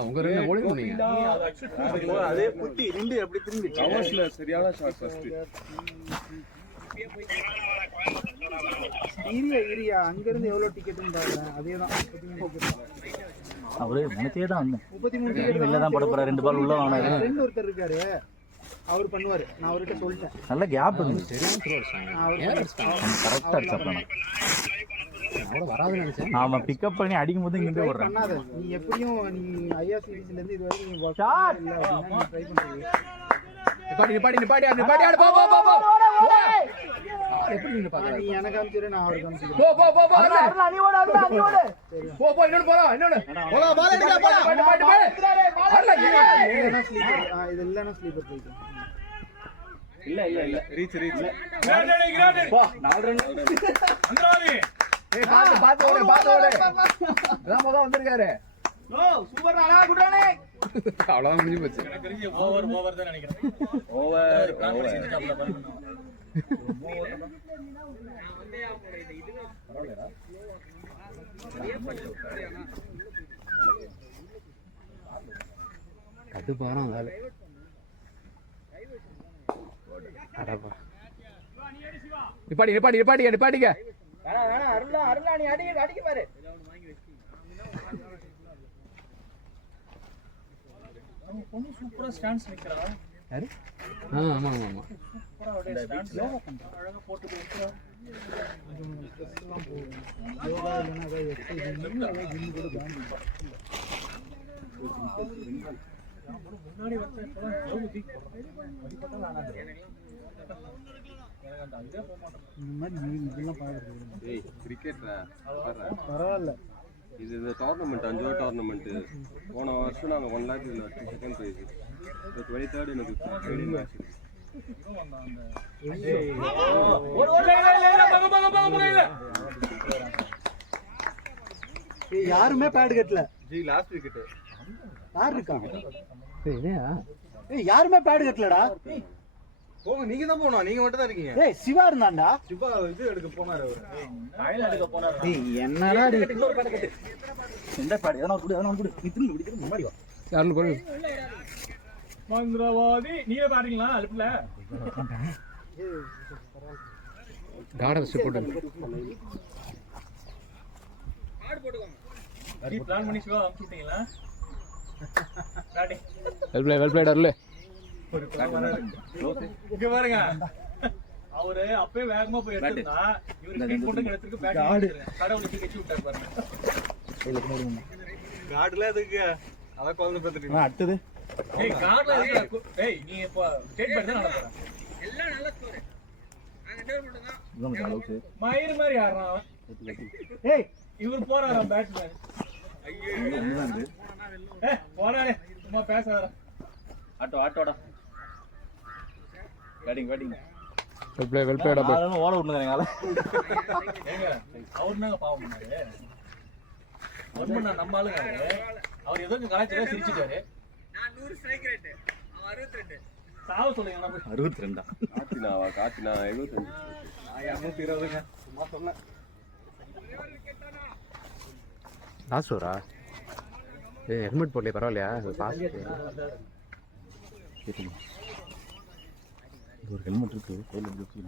உங்க ரெண்டு ஓடி போனீங்க. அதே புட்டி 2 அப்படி திரும்பி கவர்ஸ்ல சரியான ஷாட் ஃபர்ஸ்ட். ஏரியா அங்க இருந்து எவ்வளவு டிக்கெட்னு பாருங்க. அதேதான் 33 டிக்கெட். அவரே மனசே தான் வந்தேன். 33 டிக்கெட் வெளில தான் பட போற. 2 பால் உள்ள வாங்குனாரு. ஃப்ரெண்ட் ஒருத்தர் இருக்காரு, அவர் பண்ணுவாரு. நான் அவர்கிட்ட சொல்லிட்டேன். நல்ல கேப் இருந்துச்சு. கரெக்டா அடிச்சாப்ல. ஆமா, பிக்கப் பண்ணி அடிக்கும் போது இங்க வர்றேன். பண்ணாத. நீ எப்படியும் நீ ஐஆர்சிடிசில இருந்து இது வரைக்கும் நீ வர்க் இல்ல அப்படினா நீ ட்ரை பண்ணுங்க. நிப்பாடி போ. எப்படி நின்னு பாக்குற? நீ எனக்கு அனுப்பிச்சிரு, நான் அவருக்கு அனுப்பிச்சிக்கிறேன். போ போ போ போ அருளா நீ ஓடு அருளா நீ ஓடு போ போ இன்னொரு போலாம் இன்னொரு போலாம் பால் எடுங்க போலாம் அருளா இல்லைன்னா ஸ்லீப்பர். இது இல்லைன்னா ஸ்லீப்பர் போயிட்டு. இல்ல ரீச் போ 4 ரன் அந்தராவி ஏய் பாத்து ஓடு ராமோ தான் வந்திருக்காரு சூப்பர் அழகா குட்ரானே அவ்வளவுதான் முடிஞ்சு போச்சு. எனக்கு தெரிஞ்சு ஓவர் தான் நினைக்கிறேன். ஓவர் அது பாரு வேலை நிப்பாட்டிக்க வேணாம் அருளா நீ அடிக்க பாரு. அவன் பொண்ணு சூப்பரா ஸ்டாண்ட்ஸ் நிக்கிறா. யாரு? ஆமா சூப்பரா அப்படியே ஸ்டாண்ட்ஸ்ல அழகா போட்டு நிக்கிறா. யோகா இல்லைன்னா ஏதாவது எக்ஸசைஸ் ஜிம் கூட பேன் முன்னாடி வந்து இப்பதான் எவ்வளவு வீக் போடுறான். அடிப்பட்டா வேணாம். எனக்கு அந்த இதே போக மாட்டேன். இந்த மாதிரி இதெல்லாம் பார்க்குறது கிரிக்கெட்ரா பரவாயில்ல. இது இந்த டோர்னமெண்ட் 5 டோர்னமெண்ட். போன வருஷம் நாங்கள் 1 lakh இதில் வச்சு செகண்ட் ப்ரைஸ். இப்போ 23rd எனக்கு ட்ரைனிங் மேட்ச் இருக்கு. யாருமே பேட் கட்டல. ஜி லாஸ்ட் விக்கெட் யார் இருக்கான்? யாருமே பேட் கட்டலடா. போங்க, நீங்க தான் போகணும். நீங்க மட்டும் தான் இருக்கீங்க. ஏய் சிவா இருந்தான்டா. சிவா இது எடுக்க போனாரு அவரு. கையில எடுக்க போனாரு. என்னடா எந்த பாடு எதனா குடு நீ திரும்பி பிடிக்கிற முன்னாடி வா. யாருன்னு போடு மந்திரவாதி நீயே பாருங்களா அலுப்புல கார்டன் போட்டு பிளான் பண்ணி சிவா அனுப்பிச்சு விட்டீங்களா? வெல் பிளேட் அருளே இங்க பாருங்க, அவரு அப்பவே வேகமா போய் எடுத்துனா இவரு ஸ்பீட் போட்டு எடுத்துக்கு பேட் கடவுளுக்கு கெச்சி விட்டாரு பாருங்க. கார்டுல எதுக்கு அத குழந்தை பெத்துட்டீங்க. அடுத்தது ஏய் கார்ல இருக்கு. ஏய் நீ இப்ப ஸ்டேட் பேட் தான் நடக்கற. எல்லாம் நல்ல ஸ்கோர். நான் 2 மட்டும் தான். மயிர் மாதிரி ஆடுறான் அவன். ஏய் இவர் போறாரா பேட்ஸ்மேன். ஐயோ போறாரே சும்மா பேசாத. ஆட்டோடா பேட்டிங் வெல் பிளேட் அப்ப ஓட விட்டுங்கறீங்களா? ஏங்க அவர்னாங்க பாவம் பண்ணாரு. ஒண்ணு நம்ம ஆளுங்க அவர் ஏதோ கலாச்சார சிரிச்சிட்டாரு. நான் 100 ஸ்ட்ரைக் ரேட் அவன் 62. சாவ சொல்லுங்க நம்ம 62 காத்தினா 75. நான் 220ங்க சும்மா சொன்னேன். லாஸ்டோரா ஹெல்மெட் போடல பரவாயில்லையா பாஸ் ஒரு ஹெல்மெட் இருக்கு கையில் எடுத்து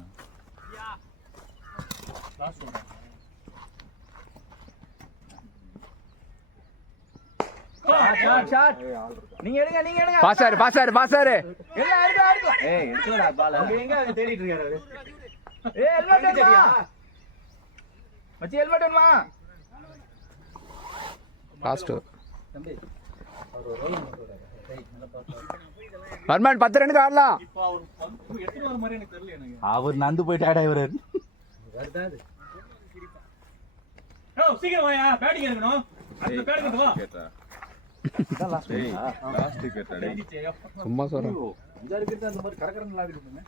லாஸ்ட் ஒன் நீங்க எடுங்க பாசாரு எல்லாம் எடுங்க ஏய் எடுங்கடா பால் எங்க தேடிட்டு இருக்காரு அவரு. ஏய் ஹெல்மெட் எடுடா மச்சி ஹெல்மெட் வேணுமா? லாஸ்ட் தம்பி வர்மன் 10 ரன்னுக்கு ஆடலாம். இப்போ அவர் எத்தனை வர மாதிரி எனக்கு தெரியல. எனக்கு அவர் நந்து போயிட்டாடா இவரு. சீக்கிரம் வாயா, பேட்டிங் இருக்கணும். அடுத்த பேட் கட்டு வா. கேட்டா இதான் லாஸ்ட் டேய் லாஸ்ட் விக்கெட் அடி. சும்மா சொல்றேன். 5 விக்கெட் அந்த மாதிரி கரெக்டா விளாடிட்டு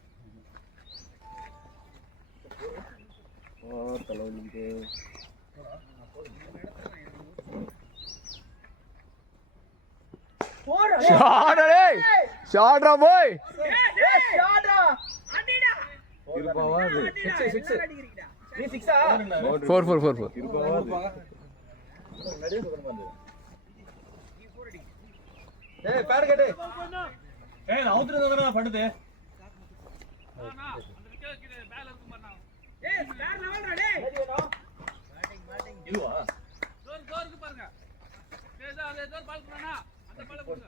தலைவலிக்கு ஷாட்ரா போய் இருப்பாவாது. 4 இருப்பாவாது. ஏய் பேட் கட்டு ஏய் அவுட்றதுங்கடா படுது. ஏய் பேட் லெவல்டா டேய் இதுவா ஜோருக்கு பாருங்க டேய் அதே ஜோர் பால் போறானா அந்த பால் போடுங்க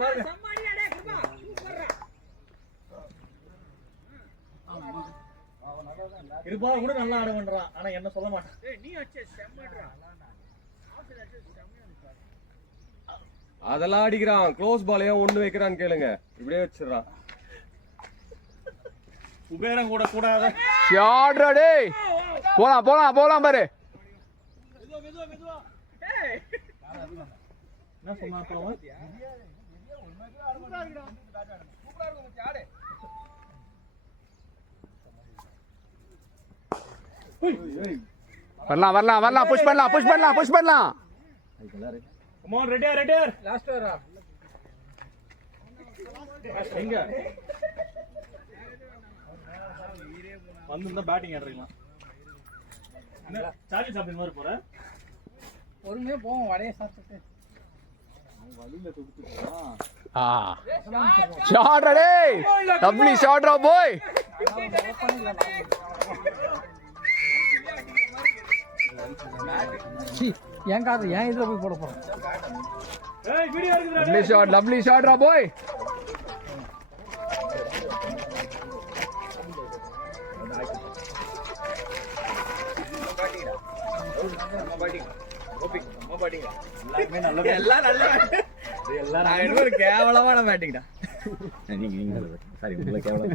பாருங்க சம்மாடியா டேய் குப்பா சூப்பர்ரா இருப்பா கூட நல்லா ஆட பண்றான். ஆனா என்ன சொல்ல மாட்டான். டேய் நீ அடிச்ச செம்மடா ஆஃப்ல அடிச்ச செம்மயா இருந்துச்சு. அதெல்லாம் அடிக்கிறான். க்ளோஸ் பால் ஏன் ஒண்ணு வைக்கிறான்னு கேளுங்க. இப்படியே வச்சிடறான். உபேரம் கூட கூடாத. ஷாட்ரா டேய். போலாம் பாரு. என்ன சொன்னா பாவம்? வரலாம் புஷ் பண்ணலாம். Come on, ready. லாஸ்ட் வரா எங்க வந்து பேட்டிங் ஆடுறீங்களா? என்ன சார்லி சாப்பிடுற மாதிரி போற? பொறுமையா போவோம் வடையை சாப்பிட்டு ஷாட்ரா டேய். லவ்லி ஷாட்ரா பாய். ஏன் காது ஏன் இதுல போய் போட போறோம்? ஏய் வீடியோ இருக்குடா. லவ்லி ஷாட்ரா பாய். கேவலமான பேட்டிங்டா. சாரி உங்களை கேவலம்.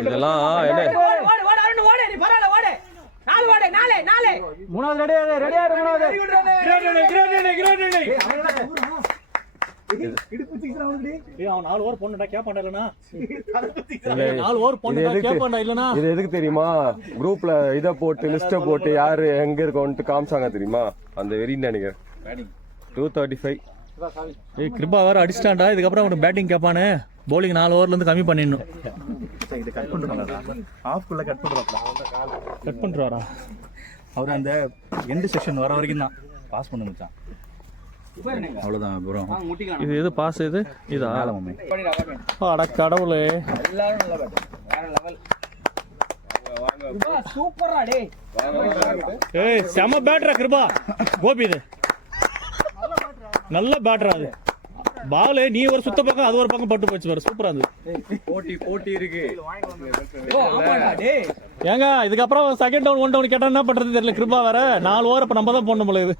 இதெல்லாம் என்ன மூணாவது ரெடியா அவன் 4 ஓவர் போன்னுடா கேப்பான்டா இல்லனா? 4 ஓவர் போன்னுடா கேப்பான்டா இல்லனா? இது எதுக்கு தெரியுமா? குரூப்ல இத போட்டு லிஸ்ட போட்டு யாரு எங்க இருக்கோன்ட்டு காமிச்சாங்க தெரியுமா? அந்த வெறின்னு நினைக்கிறேன். 235. ஏய் கிருபா வேற அடிச்சிட்டான்டா. இதுக்கப்புறம் அவன் பேட்டிங் கேப்பானே. bowling 4 ஓவர்ல இருந்து கம்மி பண்ணிடணும். இது கட் பண்றானடா. ஆஃப் குள்ள கட் பண்றாப்ல. கட் பண்றாரா? அவர் அந்த எண்ட் செக்ஷன் வர வரைக்கும் தான் பாஸ் பண்ண மச்சான். அவ்வளவுதான் ப்ரோ. இது எது பாஸ் இது? இதா? மம்மி. அட கடவுளே. எல்லாரும் நல்ல பேட். வேற லெவல். சூப்பரா டேய். ஏய் செம பேட்டரா கிருபா. கோபி இது. நல்ல பேட்டரா அது. பால் நீ ஒரு சுத்த பக்கம் அது ஒரு பக்கம் பட்டு போச்சு பாரு. சூப்பரா இருந்துது. போட்டி இருக்கு. ஆமாடா டேய். ஏங்க இதுக்கப்புறம் செகண்ட் டவுன் 1 டவுன் கேட்டா என்ன பண்றது தெரியல. கிருபா வேற 4 ஓவர் அப்ப நம்ம தான் போடணும் போல இது.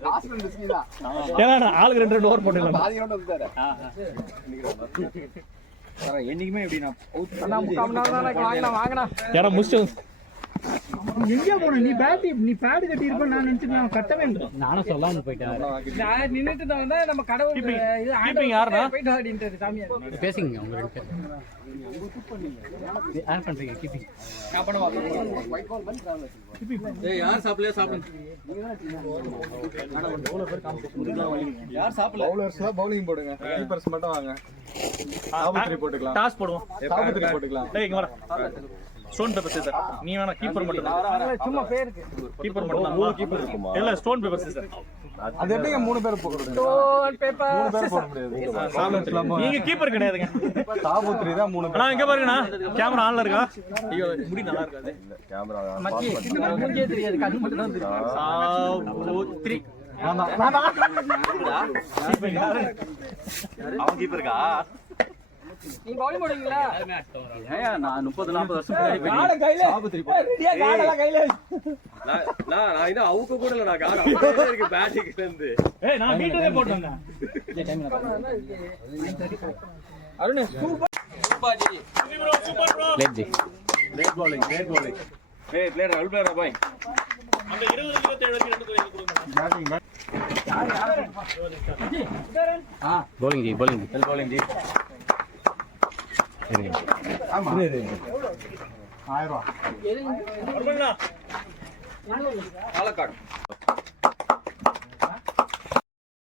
ஏன்னா ஆளுக்கு 2 ஓவர் போட்டுடலாம். என்னைக்குமே எப்படி நான் யாரா முடிச்சு எங்க போன நீ பேட் கட்டி இருப்ப நான் நினைச்சிட்டு கட்டவே இல்லை. நானும் சொல்லாம போயிட்டேன். நான் நின்னுட்டு தான் வந்தா நம்ம கடவுள் இது keeping யாருடா? போயிட்டு ஆடின்றது சாமியார். பேசுங்க உங்க ரெண்டு பேரும். ஆன் பண்றீங்க கீப்பிங். நான் பண்ணுவா. ஏய் யார் சாப்பிடல சாப்பிடுங்க. யார் சாப்பிடல? பவுலர்ஸ்ல பவுலிங் போடுங்க. கீப்பர்ஸ் மட்டும் வாங்க. சாபத்ரி போட்டுக்கலாம். டாஸ் போடுவோம். சாபத்ரி போட்டுக்கலாம். டேய் இங்க வா. Stone paper scissor. நீ வேணா கீப்பர் மட்டும் தான். சும்மா பேருக்கு கீப்பர் மட்டும் தான். 3 கீப்பர் இருக்குமா? இல்ல ஸ்டோன் பேப்பர் சிசர். அது எப்படிங்க 3 பேர் போடுறது? ஸ்டோன் பேப்பர் 3 பேர் போட முடியாது. சாபத்ரிலாம் நீங்க கீப்பர் கிடையாதுங்க. சாபத்ரி தான் 3 பேர். அண்ணா இங்க பாருங்கண்ணா. கேமரா ஆன்ல இருக்கா? ஐயோ முடி நல்லா இருக்காது. கேமரா மச்சி இந்த மாதிரி மூஞ்சியே தெரியாது. கண்ணு மட்டும் தான் தெரியும். சாபத்ரி. அவன் கீப்பர்க்கா? நீ பவுலிங் போடுவீங்களா? ஏயா நான் 30-40 வருஷம் முன்னாடி காட கையில சாபத்ரி ரெடியா காடல கையில. நான் இது அவுக்க கூட இல்ல. நான் கார் அப்படியே இருக்கு பேட்டிங்ல இருந்து. ஏய் நான் வீட்டுல போட்டேன். Arun super super bro. Late ji. Great bowling. ஏய் பிளேயர் அவுட் பிளேயர் பாய். அந்த 20 27 வரைக்கும் 2 கொடுங்க. Batting bowling ji. bowling ji. ஆமா. 1000 ரூபாய். வரணும்னா பாலக்காடு